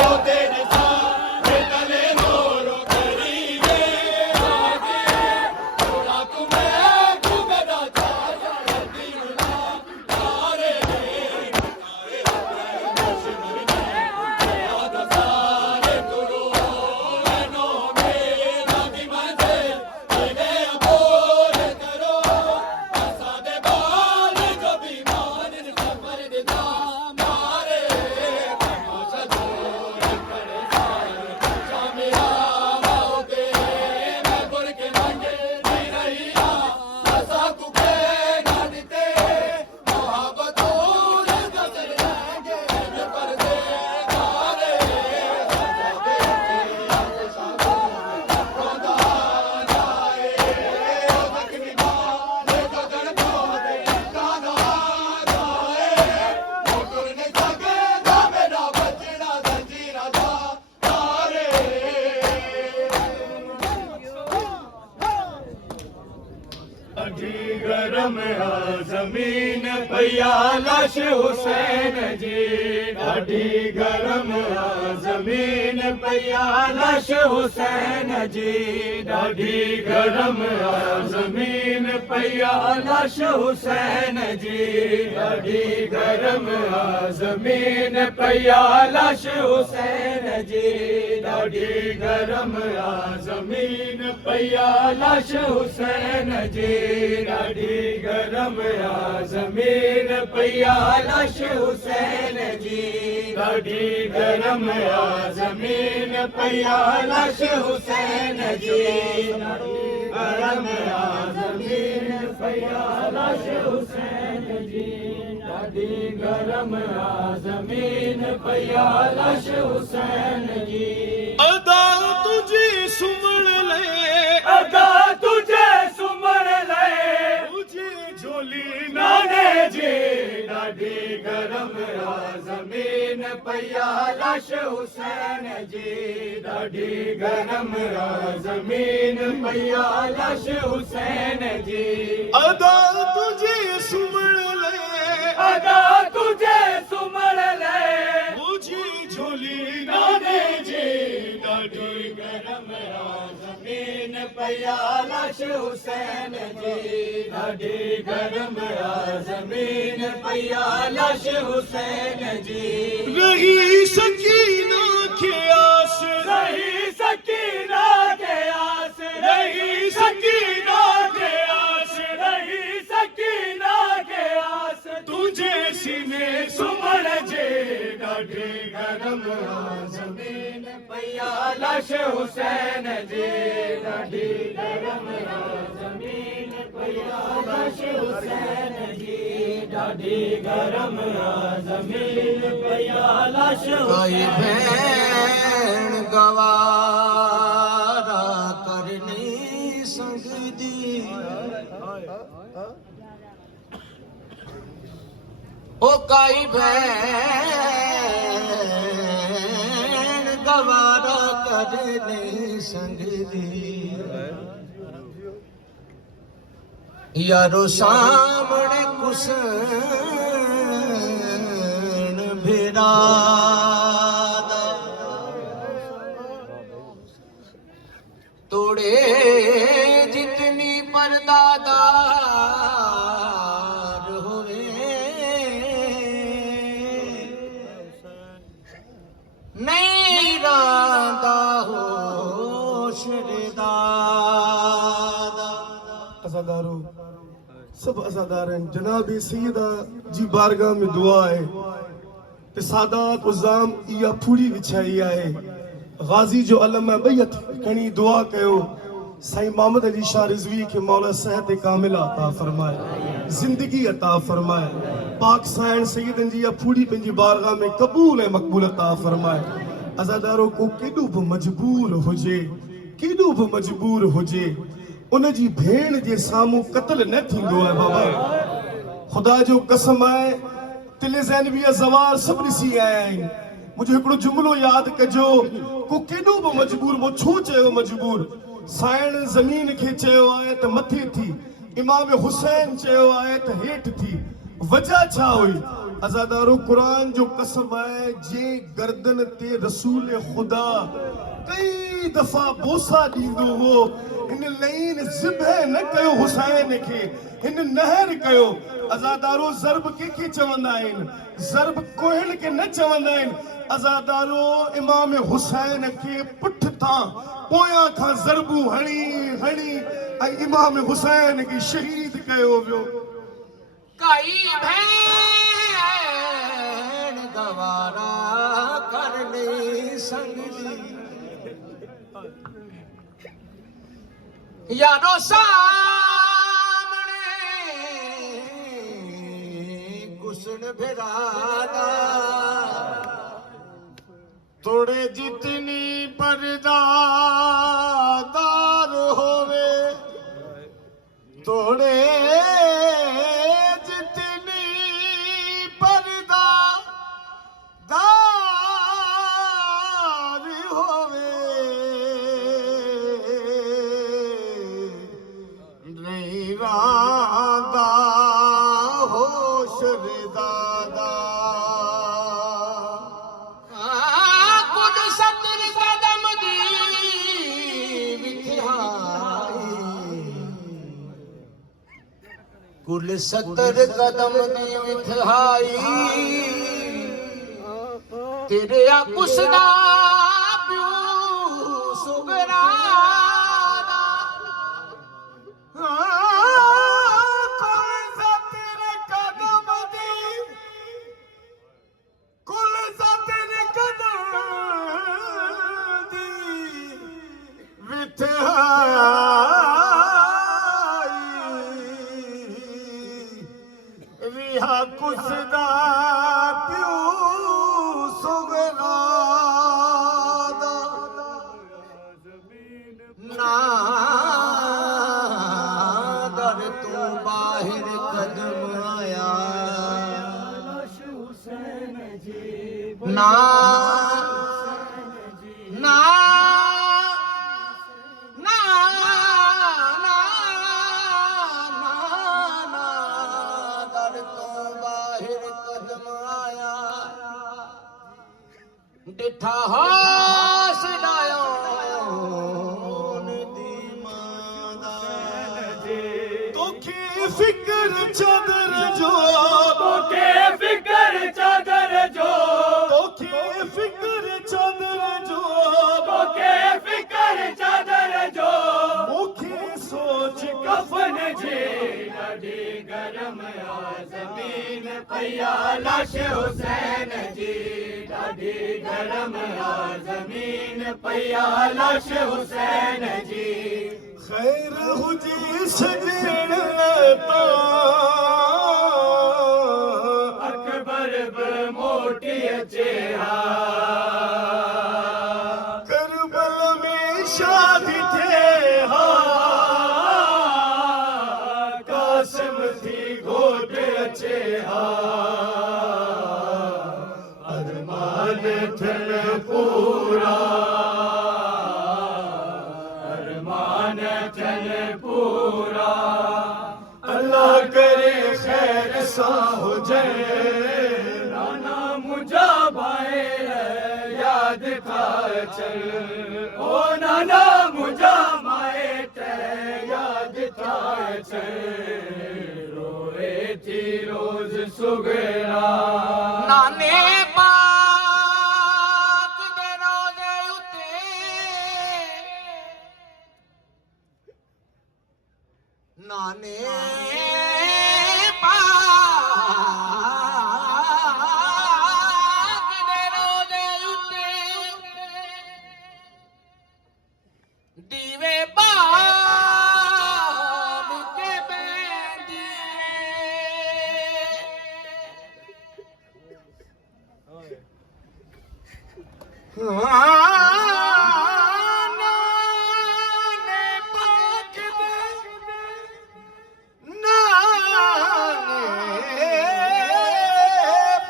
ਉਹ ਤੇਰੀ ਸਾਹ ਤਲੇ ਨੋਰੋ ਕਰੀਏ ਆਗੇ ਥੋੜਾ ਤੂੰ ਮੇਰਾ ਚਾਹ ਜਲਦੀ ਨਾ ਤਾਰੇ ਦੇ पया लाश हुसैन जी ॾाढी गरम ज़मीन पया लाश हुसैन जी ॾाढी गरम ज़मीन पया लाश हुसैन जी ॾाढी गरम ज़मीन पया लाश हुसैन जी ॾाढी गरम ज़मीन पया लाश हुसैन जी ॾाढी गरम ज़मीन पया लाश हुसैन जी ॾाढी गरम ज़मीन पया लाश हुसैन जी गरम ज़मीन पया लाश हुसैन जी ॾाढी गरम ज़मीन पया लाश हुसैन जी अदा तुझे सुमण ले अदा तुझे सुमण ले तुझे झोली नाने जी ॾाढी गरम ज़मीन पया लाश हुसैन जी ॾाढी गरम ज़मीन पया लाश हुसैन जी अदा तुझे सुमण ले अदा तुझे सुमण ले तुझी झोली नाने जी ॾाढी गरम ज़मीन पया लाश हुसैन जी ॾाढी गरम ज़मीन पया लाश हुसैन जी रही सकीना के आस रही सकीना के आस रही सकीना के आस रही सकीना के आस तुझे सीने सुमण जे ॾाढी गरम ज़मीन पया लाश हुसैन जी ॾाढी गरम ज़मीन पया लाश हुसैन जी ॾाढी गरम ज़मीन पया लाश कोई भेण गवारा कर नहीं सकती ओ काई भेण गवारा कर नहीं सकती यारो सामने कुसन भिड़ा तोड़े जितनी पर्दादार होवे नहीं रांदा हो शरदादा अज़ादारो सब अज़ादार हैं जनाब सैयदा जी बारगाह में दुआ है ते सादात उज़ाम इया फूड़ी विछाई है गाजी जो अलम बैत खणी दुआ कयो साईं मोहम्मद अली शाह रिज़वी के मौला सेहत कामिला अता फरमाए जिंदगी अता फरमाए पाक साईं सैयदन जी फूड़ी पंहिंजी बारगाह में कबूल ऐं मक़बूल अता फरमाए अज़ादारो को केॾो बि मजबूर हुजे उन जी भेण जे साम्हूं क़त्ल न थींदो आहे बाबा ख़ुदा जो कसम आहे तिले ज़ैनविया ज़वार सभु ॾिसी आया आहिनि मुझे हिकिड़ो जुमिलो यादि कजो को केॾो बि मजबूर मो छो चयो मजबूर साइण ज़मीन खे चयो आहे त मथे थी इमाम हुसैन चयो आहे त हेठि थी वजह छा हुई अज़ादारो क़ुरान जो कसम आहे जे गर्दन ते रसूल ख़ुदा कई दफ़ा बोसा ॾींदो हो हिन लईन ज़िबह न कयो हुसैन खे हिन नहर कयो अज़ादारो ज़र्ब कंहिंखे चवंदा आहिनि ज़र्ब कोहिन खे न चवंदा आहिनि अज़ादारो इमाम हुसैन खे पुठ तां पोयां खां ज़र्बूं हणी ऐं इमाम हुसैन खे शहीद कयो वियो काई भेण गवारा कर नहीं सकती यारो सामने कुसन भिरादा तोड़े जितनी पर्दादार होवे तोड़े जितनी पर्दादार होवे नहीं रांदा होश कुल 70 कदम दी विथहाई तेरे आ कुसदा प्यू सुगरा रिहा कुसदा प्यू सुगरा ना दर तू बाहर कदम आया ना ना ना ना ना दर तो बाहर कदम आया डिठा हास डायो तोखे फिकर चादर जो तोखे फिकर चादर जो तोखे फिकर चादर जो तोखे फिकर चादर जो मुखे सोच कफन जी ॾाढी गरम आ ज़मीन पया लाश हुसैन जी ॾाढी गरम आ ज़मीन पया लाश हुसैन जी खैर हुजी सजण अकबर बि मोटी अचे हा करबल में शादी थे हा कासिम थी घोट अचे हा अरमान थियन पूरा अरमान थियन पूरा अल्लाह करे खैर सां हुजे नाना मुंहिंजा भाइर याद था अचन ओ नाना मुंहिंजा माइट याद था अचन रोए थी रोज़ सुगरा नाने पाक दे रोज़े उते नाने पाक दे रोज़े उते दीवे बाल के नाने पाक दे नाने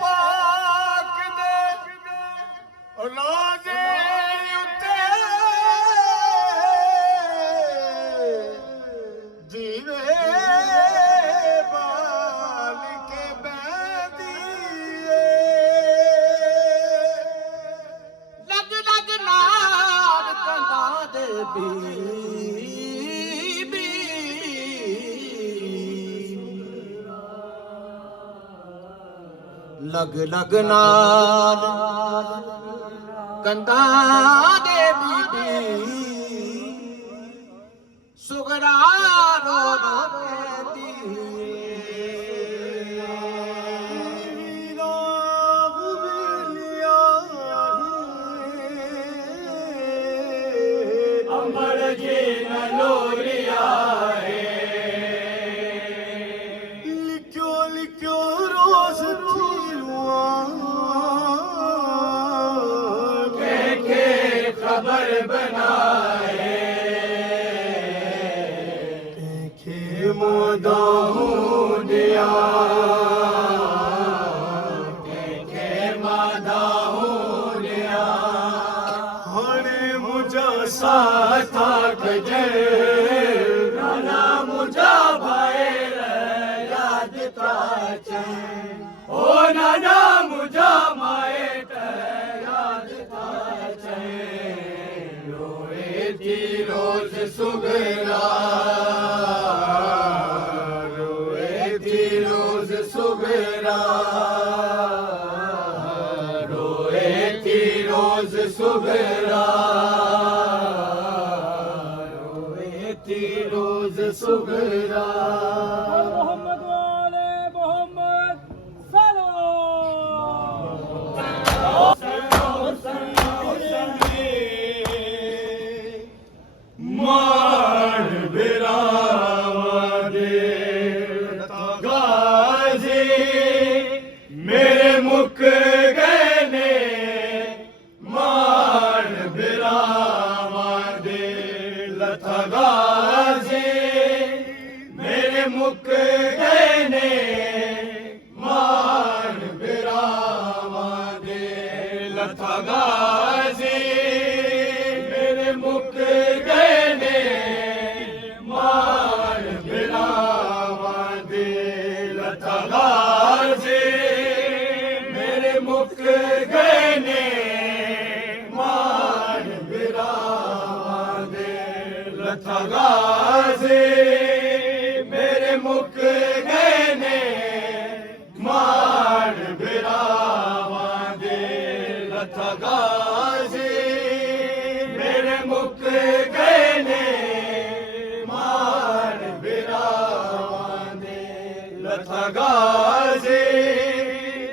पाक दे रोज़े उते दीवे बाल के बैदिए लग लग नार कंधा दे बीबी लग लग नार कंधा दे बीबी सुगरा रो रो अमर जी न लोरिया लिखो लिखो रोज थी के खबर बनाए के मोदाहूं दिया के मादाहूं दिया हाणे मुझा साथ कजे नाना मुंहिंजा भाइर याद था अचनि ओ नाना मुंहिंजा माइट याद था अचनि रोए थी रोज़ सुगरा रोए रोज सुगरा रोए थी रोज सुगरा मोहम्मद वाले मोहम्मद मान बिरावा दे गाजी मेरे मुख गए ने मान बिरावा दे लथा गाजी मेरे मुख गए ने मान बिरावा दे लथा गाजी मेरे मुख गए ने मान बिरावा दे लथा गाजी मेरे मुख गए ने मान बिरावा दे लथा गाजी मेरे मुख गए ने मान बिरावा दे लथा गाजी मेरे मुख गए ने मान बिरावा दे लथा गाजी मेरे मुख गए ने मान बिरावा दे लथा गाजी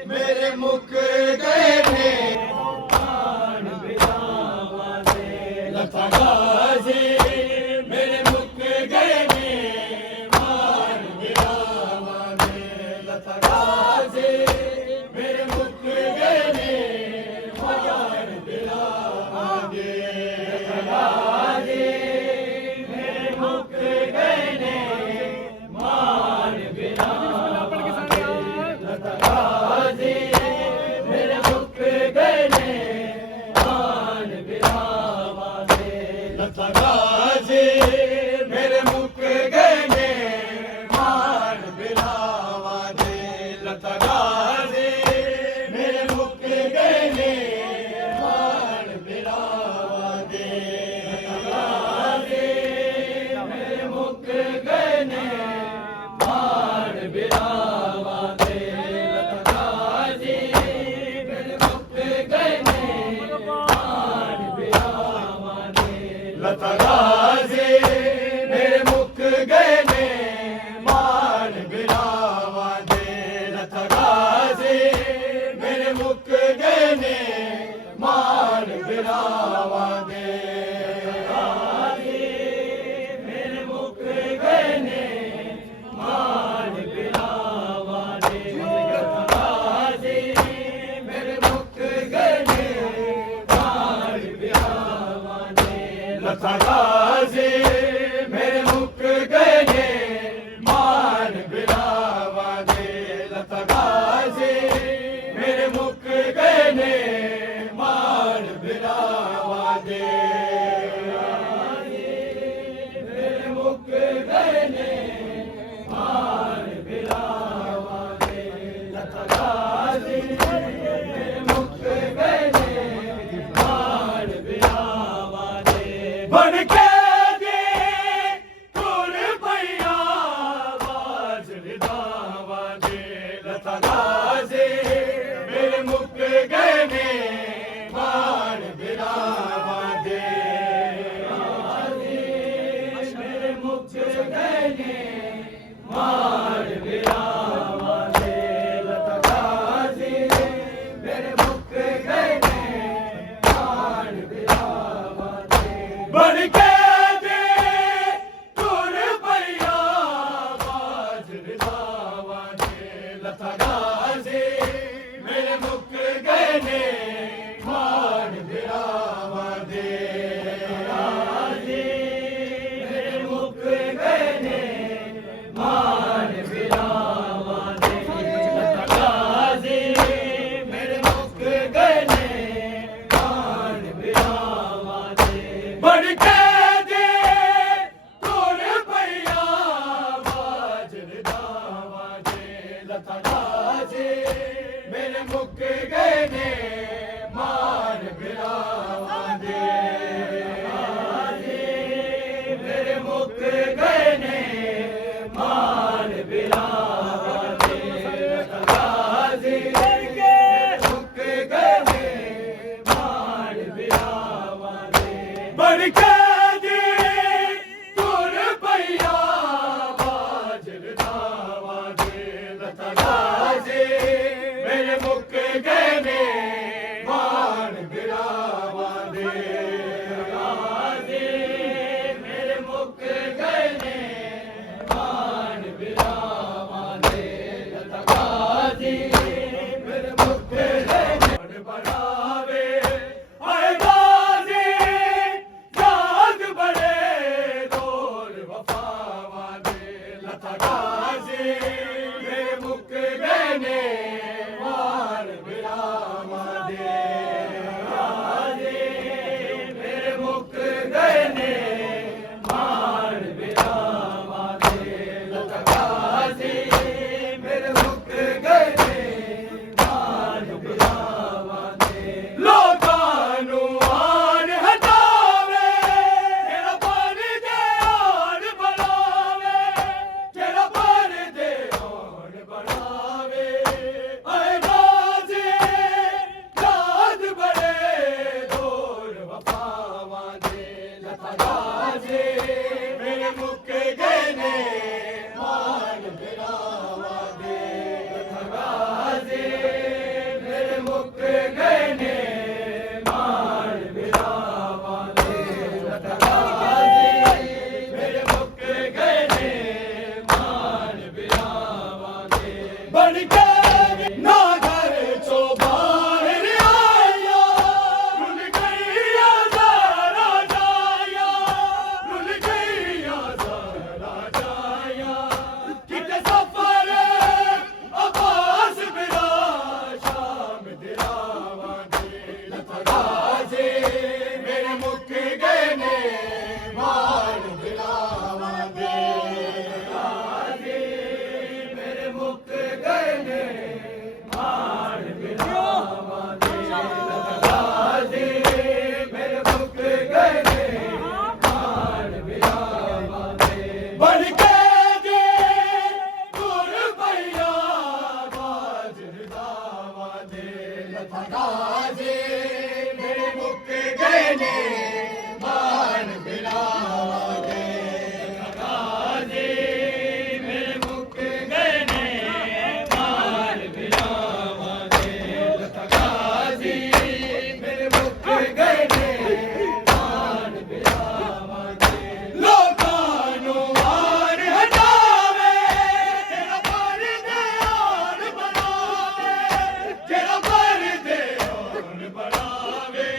मेरे मुख गए ने मान बिरावा दे लथा गाजी मेरे मुख गए ने मान बिरावा दे लथा गाजी मेरे मुख गए ने मान बिरावा दे लथा गाजी मेरे मुख गए ने मान बिरावा दे लथा गाजी मेरे मुख गए ने मान बिरावा दे लथा गाजी मेरे मुख गए ने मान बिरावा दे लथा गाजी मेरे मुख गए ने मान बिरावा दे लथा गाजी मेरे मुख गए ने मान बिरावा दे लथा गाजी मेरे मुख गए ने मान बिरावा दे लथा गाजी मेरे मुख गए ने मान बिरावा दे गाजी मेरे मुख गए ने मान बिरावा दे गाजी मेरे मुख गए ने मान बिरावा दे लथा गाजी मेरे मुख गए ने मान बिरावा दे लथा गाजी मेरे मुख गए ने मान बिरावा दे मेरे मुख गए ने मान बिरावा दे लथा गाजी मेरे मुख गए ने मान बिरावा दे बन के दे तुर पैया बाज रिदावा दे लथा गाजी मेरे मुख गए ने मान बिरावा दे बन के दी तुर पैया बाजर दावा दे लताजे मेरे मुक गए ने मान गिरावा दे मेरे मुक गए ने मान गिरावा दे लताजे मेरे मुक गए ने बढ़ावे आए गाजी याद बड़े दौर वफावा दे लता गाजी मेरे मुक गए ने मार बिरावा दे गाजी मेरे मुक गए ने मार बिरावा दे लता गाजी मेरे मुक गए ने मार बिरावा दे लोकां नू आन हटावे तेरा पर दे आन बनावे तेरा पर दे आन बनावे आए गाजी याद बड़े दौर वफावा दे लता गाजी मेरे मुक गए ने मान बिरावा दे लता गाजी मेरे मुक गए ने मान बिरावा दे लता गाजी मेरे मुक गए ने मान बिरावा दे बन के ना घर चो बाहर आया रुल गई आजारा जाया रुल गई आजारा जाया किते सफर अब्बास बिरा शाम दिलावा दे लता गाजी मेरे मुक गए ने मान बिलावा दे गाजी मेरे मुक गए ने मान बिलावा दे लता गाजी मेरे मुक गए ने मान बिलावा दे बन के दे तुर पैया बाजर दावा दे लता गाजी मेरे मुक गए ने मान बिलावा दे लता गाजी मेरे मुक गए ने मान बिलावा दे लता गाजी मेरे मुक गए ने मान बिलावा दे लोकां नू आन हटावे तेरा पर दे आन बनावे तेरा पर दे आन बनावे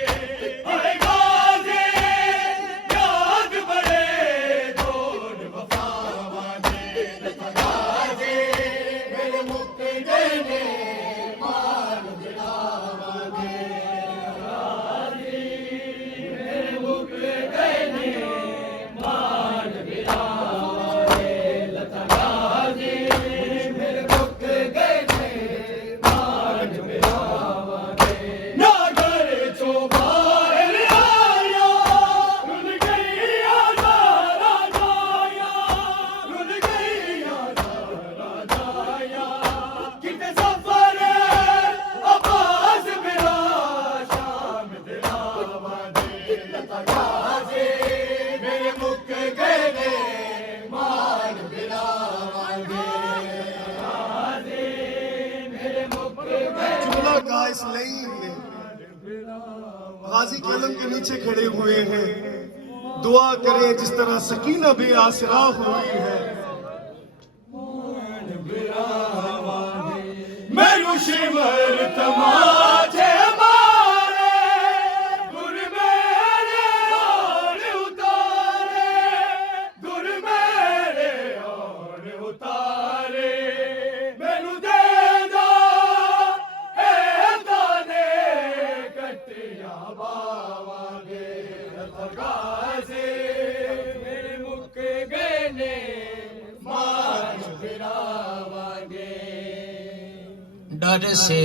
आए गाजी याद बड़े दौर वफावा दे लता गाजी मेरे मुक गए ने मान बिलावा दे गाजी मेरे मुक गए ने मान बिलावा दे लता गाजी मेरे मुक गए ने मान बिलावा दे ना घर चो बाहर आया रुल गई आजारा जाया रुल गई आजारा जाया किते सफर अब्बास बिरा शाम दिलावा दे लता गाजी मेरे मुक गए ने मान बिलावा दे गाजी मेरे मुक गए जुमला का इस लाइन में गाजी कलम के नीचे खड़े हुए हैं दुआ करें जिस तरह सकीना बेआसरा हुई है मैनू शिमर तमाचे मारे गुर मेरे और उतारे गुर मेरे और उतारे मैनू दे दो ए ताने कटिया बावा गे लता गाजी मेरे मुक गए ने मान बिरावा गे डर से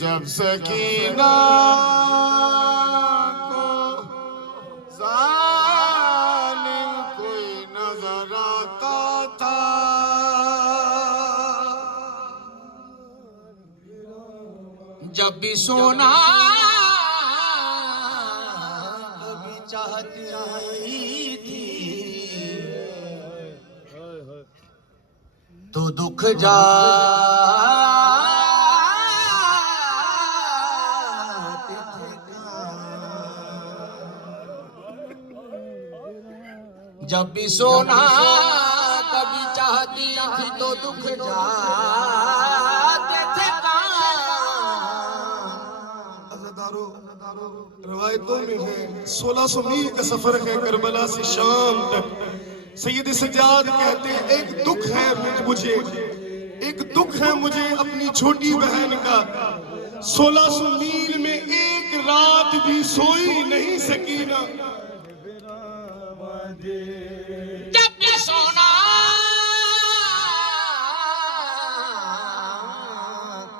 जब सकीना को जालिम कोई नजर आता था जब भी सोना कभी चाहती थी तो दुख जाते थे जब भी सोना कभी चाहती थी तो दुख जाते थे रवायतों में है 1600 मील का सफर है करबला से शाम तक। सैयद सज्जाद कहते हैं एक दुख है मुझे, एक दुख है मुझे अपनी छोटी बहन का। 1600 मील में एक रात भी सोई नहीं सकीना। जब भी सोना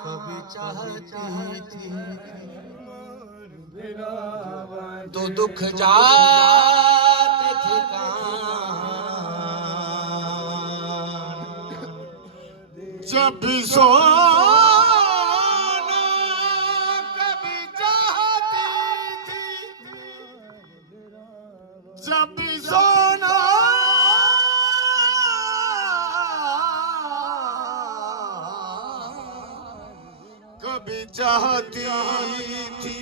कभी चाहती थी तो दुख जाते थे कान। जब भी सोना कभी चाहती थी, जब भी सोना कभी चाहती थी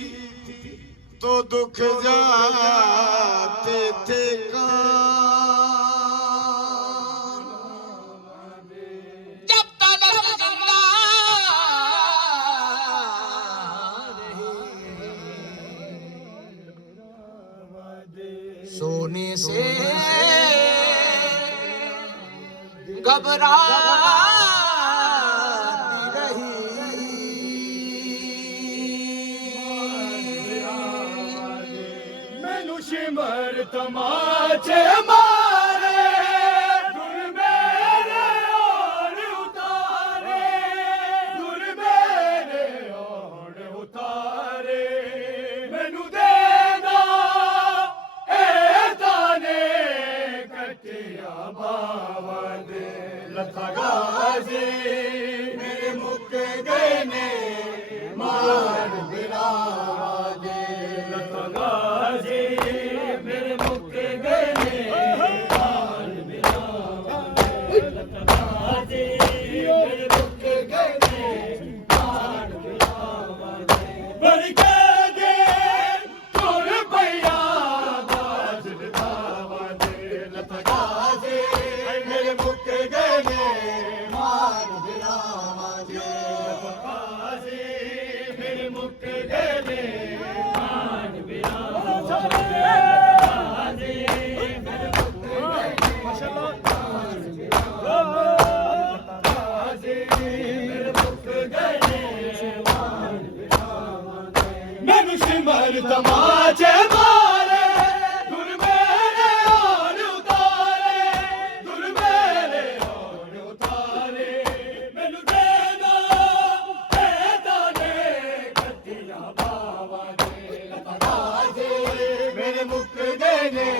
तो दुख जाते थे कान। जब तक जिंदा रही सोने से घबराती रही। मैनू शिमर तमाचे मारे गुर मेरे और उतारे, गुर मेरे और उतारे। मैनू देना ए ताने कटिया बाबा दे लथा गाजी मेरे मुक गए ने मार बिरावा दे लथा गाजी मेरे मुक गए ने मार बिरावा दे लथा गाजी मेरे मुक गए ने मार बिरावा दे। बड़ के दे तुर पैया बाज दावा दे लथा गाजी मेरे मुक गए ने मार बिरावा दे लथा गाजी मेरे मुक गए ने मार बिरावा दे। गाजी मेरे मुक गए ने मार बिरावा दे। गाजी मेरे मुक गए ने मार बिरावा दे। मैनू शिमर तमाचे मारे गुर मेरे और उतारे, गुर मेरे और उतारे। मैनू देना ए ताने कतिया बावा दे लथा गाजी मेरे मुक गए ने